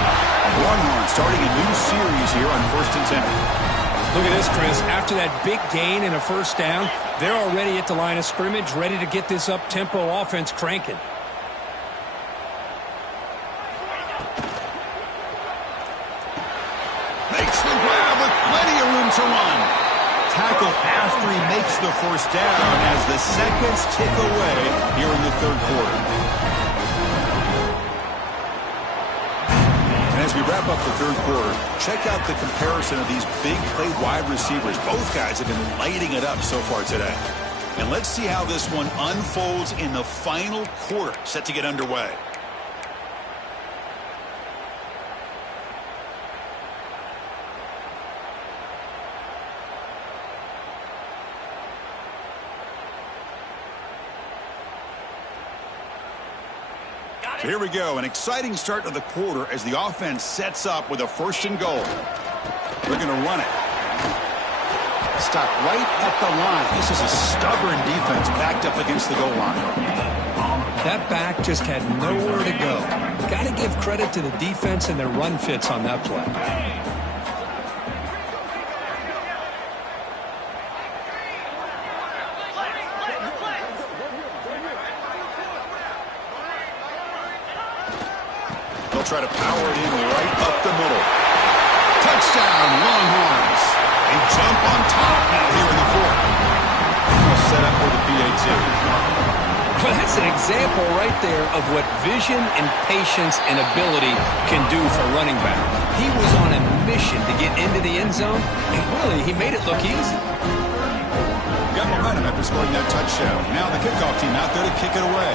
Longhorns starting a new series here on 1st and 10. Look at this, Chris. After that big gain and a first down, they're already at the line of scrimmage, ready to get this up-tempo offense cranking. Makes the grab with plenty of room to run. Tackle after he makes the first down as the seconds tick away here in the third quarter. As we wrap up the third quarter, check out the comparison of these big play wide receivers. Both guys have been lighting it up so far today. And let's see how this one unfolds in the final quarter, set to get underway. So here we go, an exciting start to the quarter as the offense sets up with a 1st and goal. They're going to run it. Stop right at the line. This is a stubborn defense backed up against the goal line. That back just had nowhere to go. Got to give credit to the defense and their run fits on that play. They'll try to power it in right up the middle. Touchdown, Longhorns. They jump on top now here in the fourth. They'll set up for the PAT. Well, that's an example right there of what vision and patience and ability can do for a running back. He was on a mission to get into the end zone, and really, he made it look easy. Got momentum after scoring that touchdown. Now the kickoff team out there to kick it away.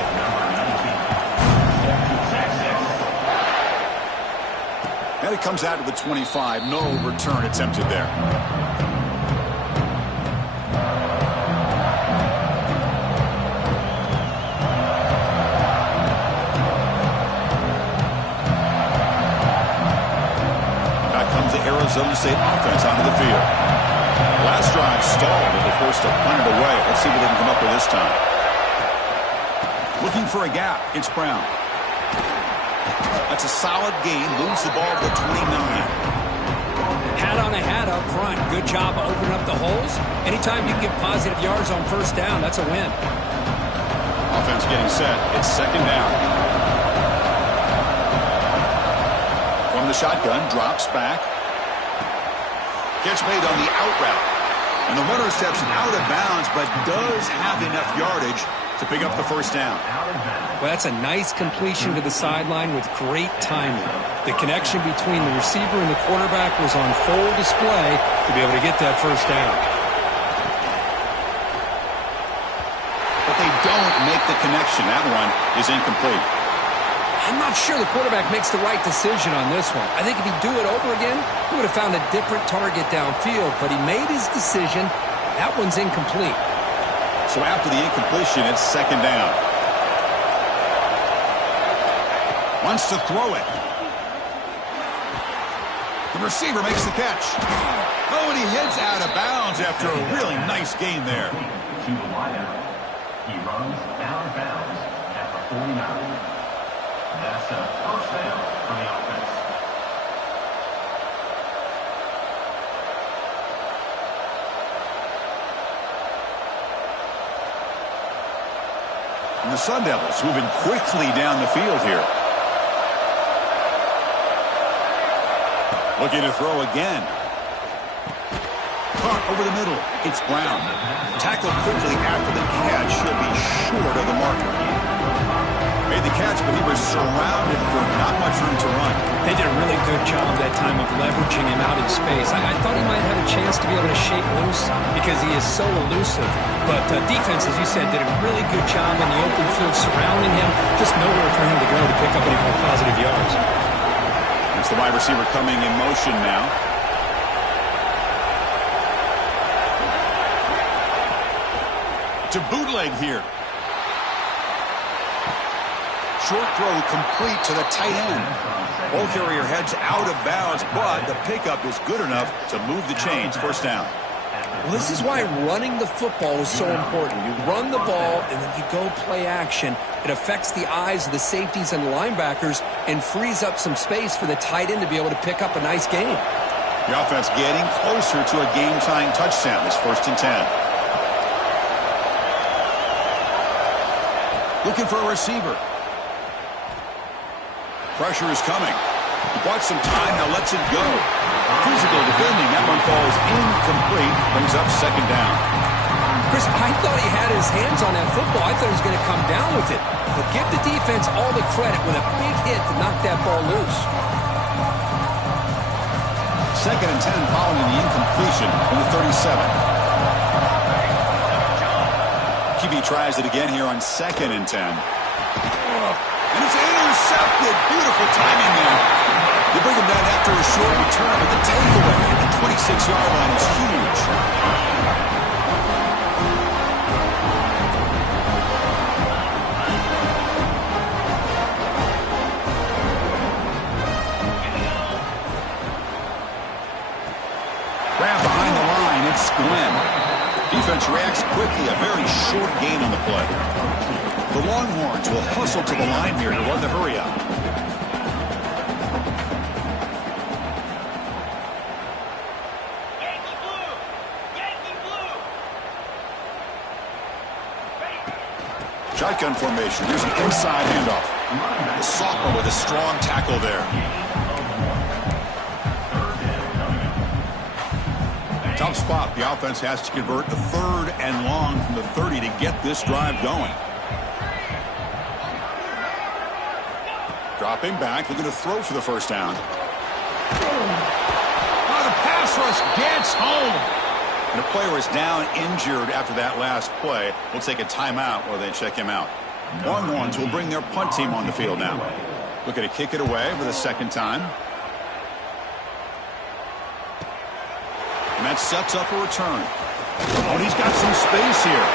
And it comes out to the 25. No return attempted there. Back comes the Arizona State offense onto the field. Last drive stalled and they're forced to punt it away. Let's see what they can come up with this time. Looking for a gap. It's Brown. That's a solid gain. Moves the ball to the 29. Hat on a hat up front. Good job of opening up the holes. Anytime you can get positive yards on first down, that's a win. Offense getting set. It's second down. From the shotgun, drops back. Catch made on the out route. And the runner steps out of bounds, but does have enough yardage to pick up the first down. Well, that's a nice completion to the sideline with great timing. The connection between the receiver and the quarterback was on full display to be able to get that first down. But they don't make the connection. That one is incomplete. I'm not sure the quarterback makes the right decision on this one. I think if he'd do it over again, he would have found a different target downfield, but he made his decision. That one's incomplete. So after the incompletion, it's second down. Wants to throw it. The receiver makes the catch. Oh, and he heads out of bounds after a really nice gain there. To the wideout. He runs out of bounds at the 49. That's a first down for the offense. And the Sun Devils moving quickly down the field here. Looking to throw again. Caught over the middle. It's Brown. Tackled quickly after the catch. He'll be short of the marker. Made the catch, but he was surrounded for not much room to run. They did a really good job that time of leveraging him out in space. I thought he might have a chance to be able to shake loose because he is so elusive. But defense, as you said, did a really good job in the open field surrounding him. Just nowhere for him to go to pick up any more positive yards. It's the wide receiver coming in motion now. To bootleg here. Short throw complete to the tight end. Ball carrier heads out of bounds, but the pickup is good enough to move the chains. First down. Well, this is why running the football is so important. You run the ball, and then you go play action. It affects the eyes of the safeties and linebackers and frees up some space for the tight end to be able to pick up a nice gain. The offense getting closer to a game-tying touchdown. It's 1st and 10. Looking for a receiver. Pressure is coming. He bought some time, now lets it go. Physical defending. That one falls incomplete. Brings up second down. Chris, I thought he had his hands on that football. I thought he was going to come down with it. But give the defense all the credit with a big hit to knock that ball loose. 2nd and 10 following the incompletion from the 37. QB tries it again here on 2nd and 10. And it's intercepted. Beautiful timing there. They bring him down after a short return, but the takeaway at the 26-yard line is huge. Grab behind the line. It's Glenn. Defense reacts quickly. A very short gain on the play. The Longhorns will hustle to the line here to run the hurry up. Yankee blue! Yankee blue! Shotgun formation. Here's an inside handoff. The sophomore with a strong tackle there. Tough spot. The offense has to convert the 3rd and long from the 30 to get this drive going. Dropping back, looking to throw for the first down. Oh, the pass rush gets home. And a player is down injured after that last play. We'll take a timeout while they check him out. Longhorns will bring their punt team on the field now. Looking to kick it away for the second time. And that sets up a return. Oh, and he's got some space here.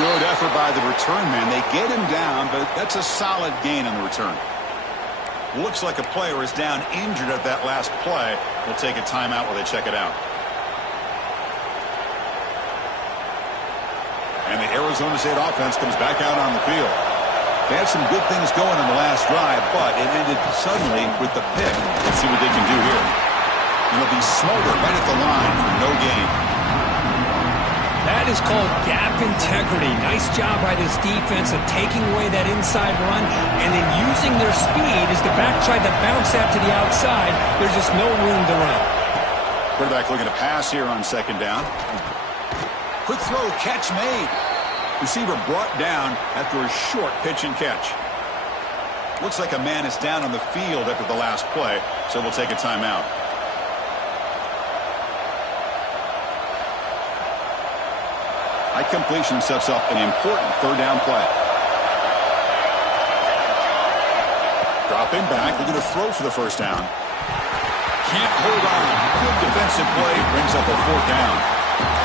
Good effort by the return man. They get him down, but that's a solid gain on the return. Looks like a player is down injured at that last play. We'll take a timeout while they check it out. And the Arizona State offense comes back out on the field. They had some good things going on the last drive, but it ended suddenly with the pick. Let's see what they can do here. And it'll be Smolder right at the line for no gain. That is called gap integrity. Nice job by this defense of taking away that inside run and then using their speed as the back tried to bounce out to the outside. There's just no room to run. Quarterback looking to pass here on second down. Quick throw, catch made. Receiver brought down after a short pitch and catch. Looks like a man is down on the field after the last play, so we'll take a timeout. High completion sets up an important third down play. Dropping back, looking to throw for the first down. Can't hold on. Good defensive play, brings up a fourth down.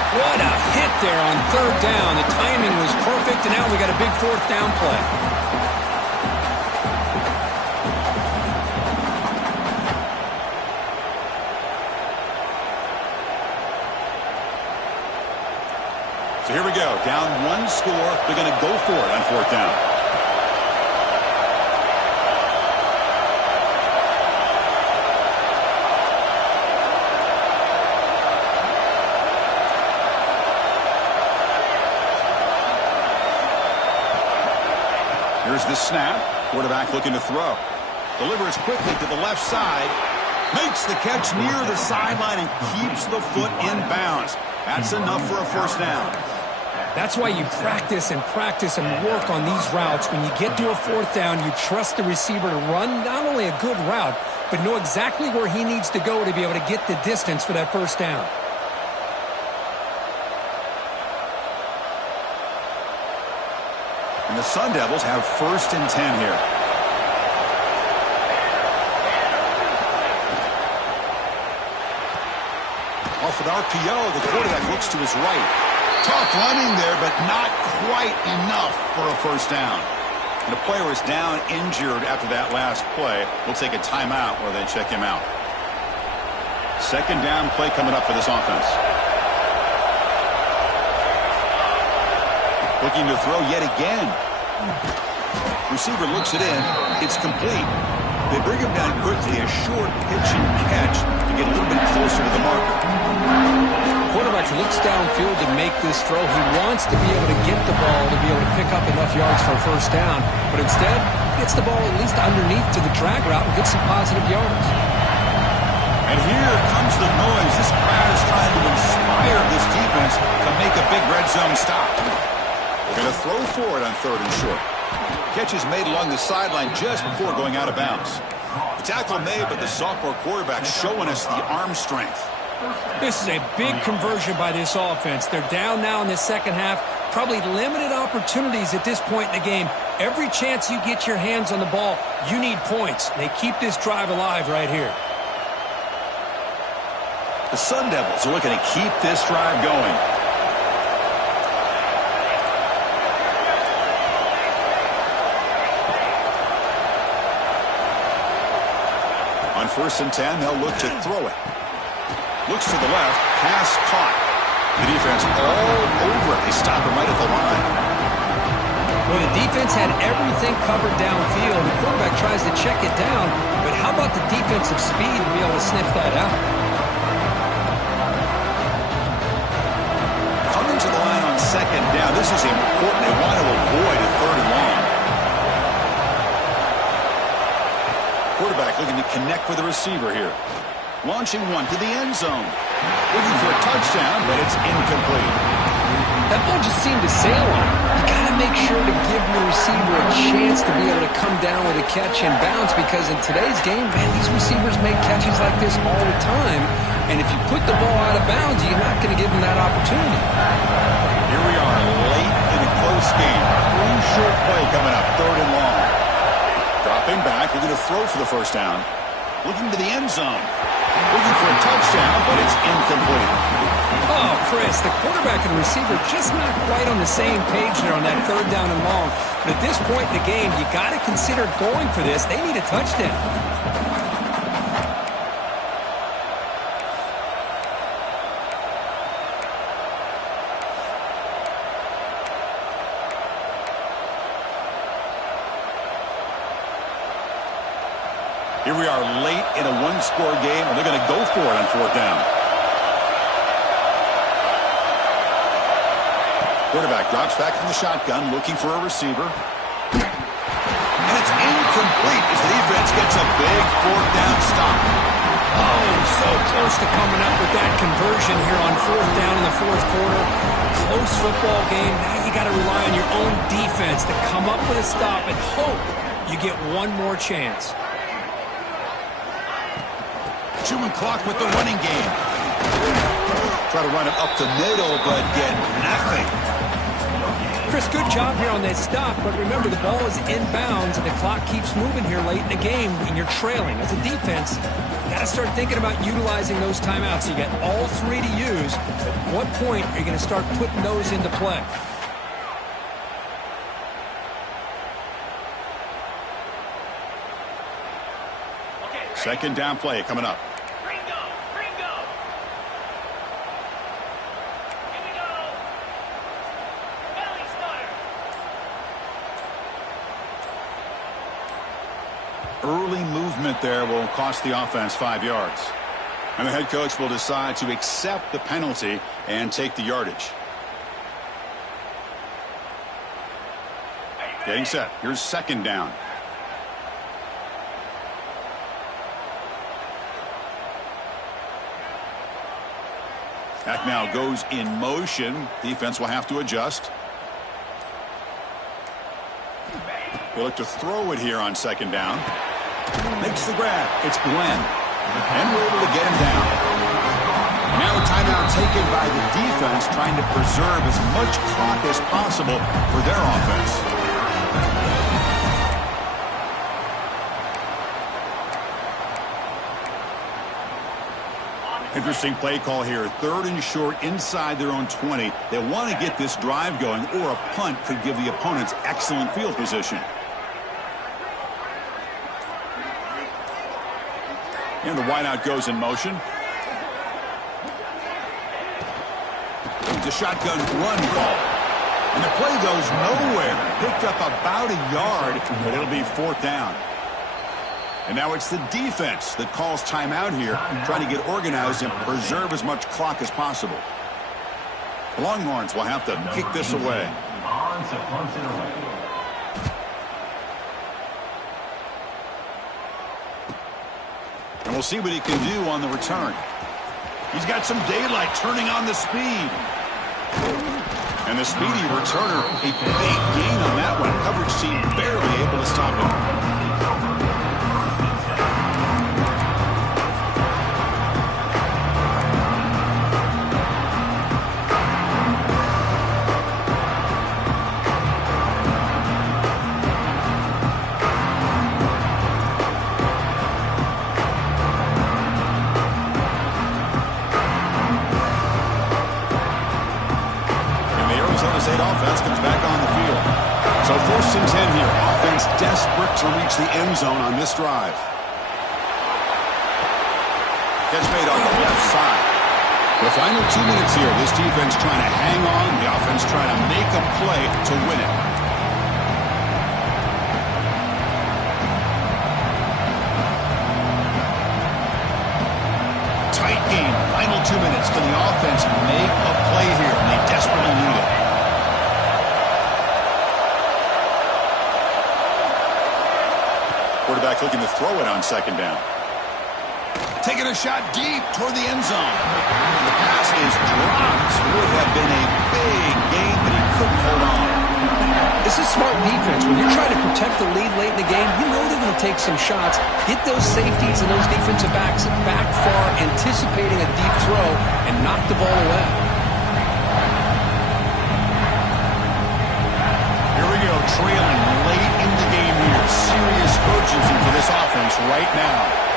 What a hit there on third down. The timing was perfect, and now we got a big fourth down play. So here we go. Down one score. They're going to go for it on fourth down. Here's the snap. Quarterback looking to throw. Delivers quickly to the left side. Makes the catch near the sideline and keeps the foot in bounds. That's enough for a first down. That's why you practice and work on these routes. When you get to a fourth down, you trust the receiver to run not only a good route, but know exactly where he needs to go to be able to get the distance for that first down. And the Sun Devils have 1st and 10 here. Off with RPO, the quarterback looks to his right. Tough running there, but not quite enough for a first down. And the player is down injured after that last play. We'll take a timeout while they check him out. Second down play coming up for this offense. Looking to throw yet again. Receiver looks it in. It's complete. They bring him down quickly. A short pitch and catch to get a little bit closer to the marker. Quarterback looks downfield to make this throw. He wants to be able to get the ball to be able to pick up enough yards for a first down. But instead, gets the ball at least underneath to the drag route and gets some positive yards. And here comes the noise. This crowd is trying to inspire this defense to make a big red zone stop. They're going to throw for it on third and short. Catch is made along the sideline just before going out of bounds. The tackle made, but the sophomore quarterback showing us the arm strength. This is a big conversion by this offense. They're down now in the second half. Probably limited opportunities at this point in the game. Every chance you get your hands on the ball, you need points. They keep this drive alive right here. The Sun Devils are looking to keep this drive going. On 1st and 10, they'll look to throw it. Looks to the left, pass caught. The defense all over it. They stop him right at the line. Well, the defense had everything covered downfield. The quarterback tries to check it down, but how about the defensive speed to be able to sniff that out? Coming to the line on second down. This is important. They want to avoid a third and long. Quarterback looking to connect with the receiver here. Launching one to the end zone. Looking for a touchdown, but it's incomplete. That ball just seemed to sail on him. You got to make sure to give your receiver a chance to be able to come down with a catch and bounce, because in today's game, man, these receivers make catches like this all the time. And if you put the ball out of bounds, you're not going to give them that opportunity. Here we are, late in a close game. Crucial play coming up, 3rd and long. Dropping back, looking to throw for the first down. Looking to the end zone. Looking for a touchdown, but it's incomplete. Oh, Chris, the quarterback and the receiver just not quite on the same page there on that 3rd down and long. But at this point in the game, you got to consider going for this. They need a touchdown. Here we are late in a one-score game, and they're going to go for it on 4th down. Quarterback drops back from the shotgun, looking for a receiver. And it's incomplete as the defense gets a big 4th down stop. Oh, so close to coming up with that conversion here on 4th down in the 4th quarter. Close football game. Now you got to rely on your own defense to come up with a stop and hope you get one more chance. Chewing clock with the running game. Try to run it up the middle, but get nothing. Chris, good job here on that stop, but remember, the ball is inbounds, and the clock keeps moving here late in the game, and you're trailing. As a defense, you got to start thinking about utilizing those timeouts. You got all 3 to use. At what point are you going to start putting those into play? Second down play coming up. Gringo! Gringo! Here we go! Belly stutter! Early movement there will cost the offense 5 yards. And the head coach will decide to accept the penalty and take the yardage. Getting set. Here's 2nd down. Back now goes in motion. Defense will have to adjust. They look to throw it here on 2nd down. Makes the grab. It's Glenn. And we're able to get him down. Now a timeout taken by the defense, trying to preserve as much clock as possible for their offense. Interesting play call here. 3rd and short inside their own 20. They want to get this drive going, or a punt could give the opponents excellent field position. And the wideout goes in motion. It's a shotgun run call. And the play goes nowhere. Picked up about a yard, but it'll be 4th down. And now it's the defense that calls timeout here, trying to get organized and preserve as much clock as possible. The Longhorns will have to kick this away. Bonds punts it away. And we'll see what he can do on the return. He's got some daylight turning on the speed. And the speedy returner, a big gain on that one. Coverage team barely able to stop him. Offense comes back on the field. So 1st and 10 here. Offense desperate to reach the end zone on this drive. Catch made on the left side. The final 2 minutes here. This defense trying to hang on. The offense trying to make a play to win it. Tight game. Final 2 minutes. Can the offense make a play here? And they desperately need it. Quarterback looking to throw it on 2nd down. Taking a shot deep toward the end zone. The pass is dropped. Would have been a big gain, but he couldn't hold on. protect the lead late in the game, you know they're going to take some shots. Get those safeties and those defensive backs back far, anticipating a deep throw, and knock the ball away. Here we go, trailing late in the game here. Serious urgency for this offense right now.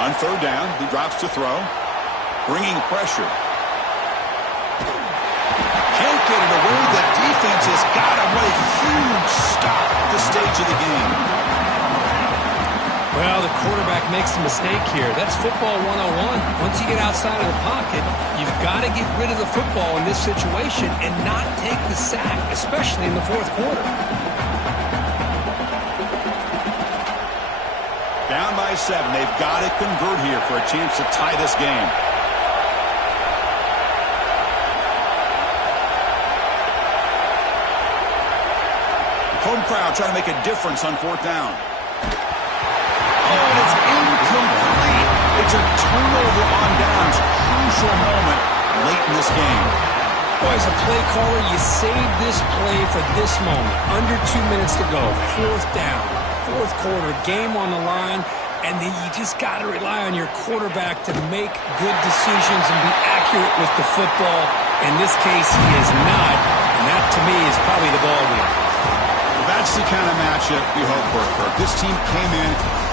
On third down, he drops to throw. Bringing pressure. Can't get it away. The defense has got him. What a huge stop at this stage of the game. Well, the quarterback makes a mistake here. That's football 101. Once you get outside of the pocket, you've got to get rid of the football in this situation and not take the sack, especially in the fourth quarter. Down by 7. They've got to convert here for a chance to tie this game. Home crowd trying to make a difference on fourth down. Oh, and it's incomplete. It's a turnover on downs. Crucial moment late in this game. Boy, as a play caller, you save this play for this moment. Under 2 minutes to go. Fourth down. Fourth quarter, game on the line, and then you just got to rely on your quarterback to make good decisions and be accurate with the football. In this case, he is not, and that, to me, is probably the ball game. That's the kind of matchup we hope for, Kirk. This team came in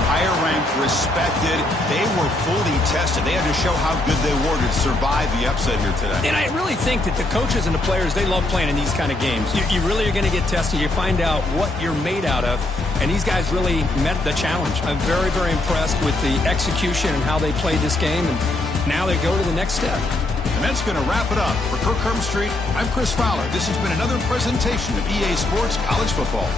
higher ranked, respected. They were fully tested. They had to show how good they were to survive the upset here today. And I really think that the coaches and the players, they love playing in these kind of games. You really are going to get tested. You find out what you're made out of. And these guys really met the challenge. I'm very, very impressed with the execution and how they played this game. And now they go to the next step. And that's going to wrap it up. For Kirk Herbstreit, I'm Chris Fowler. This has been another presentation of EA Sports College Football.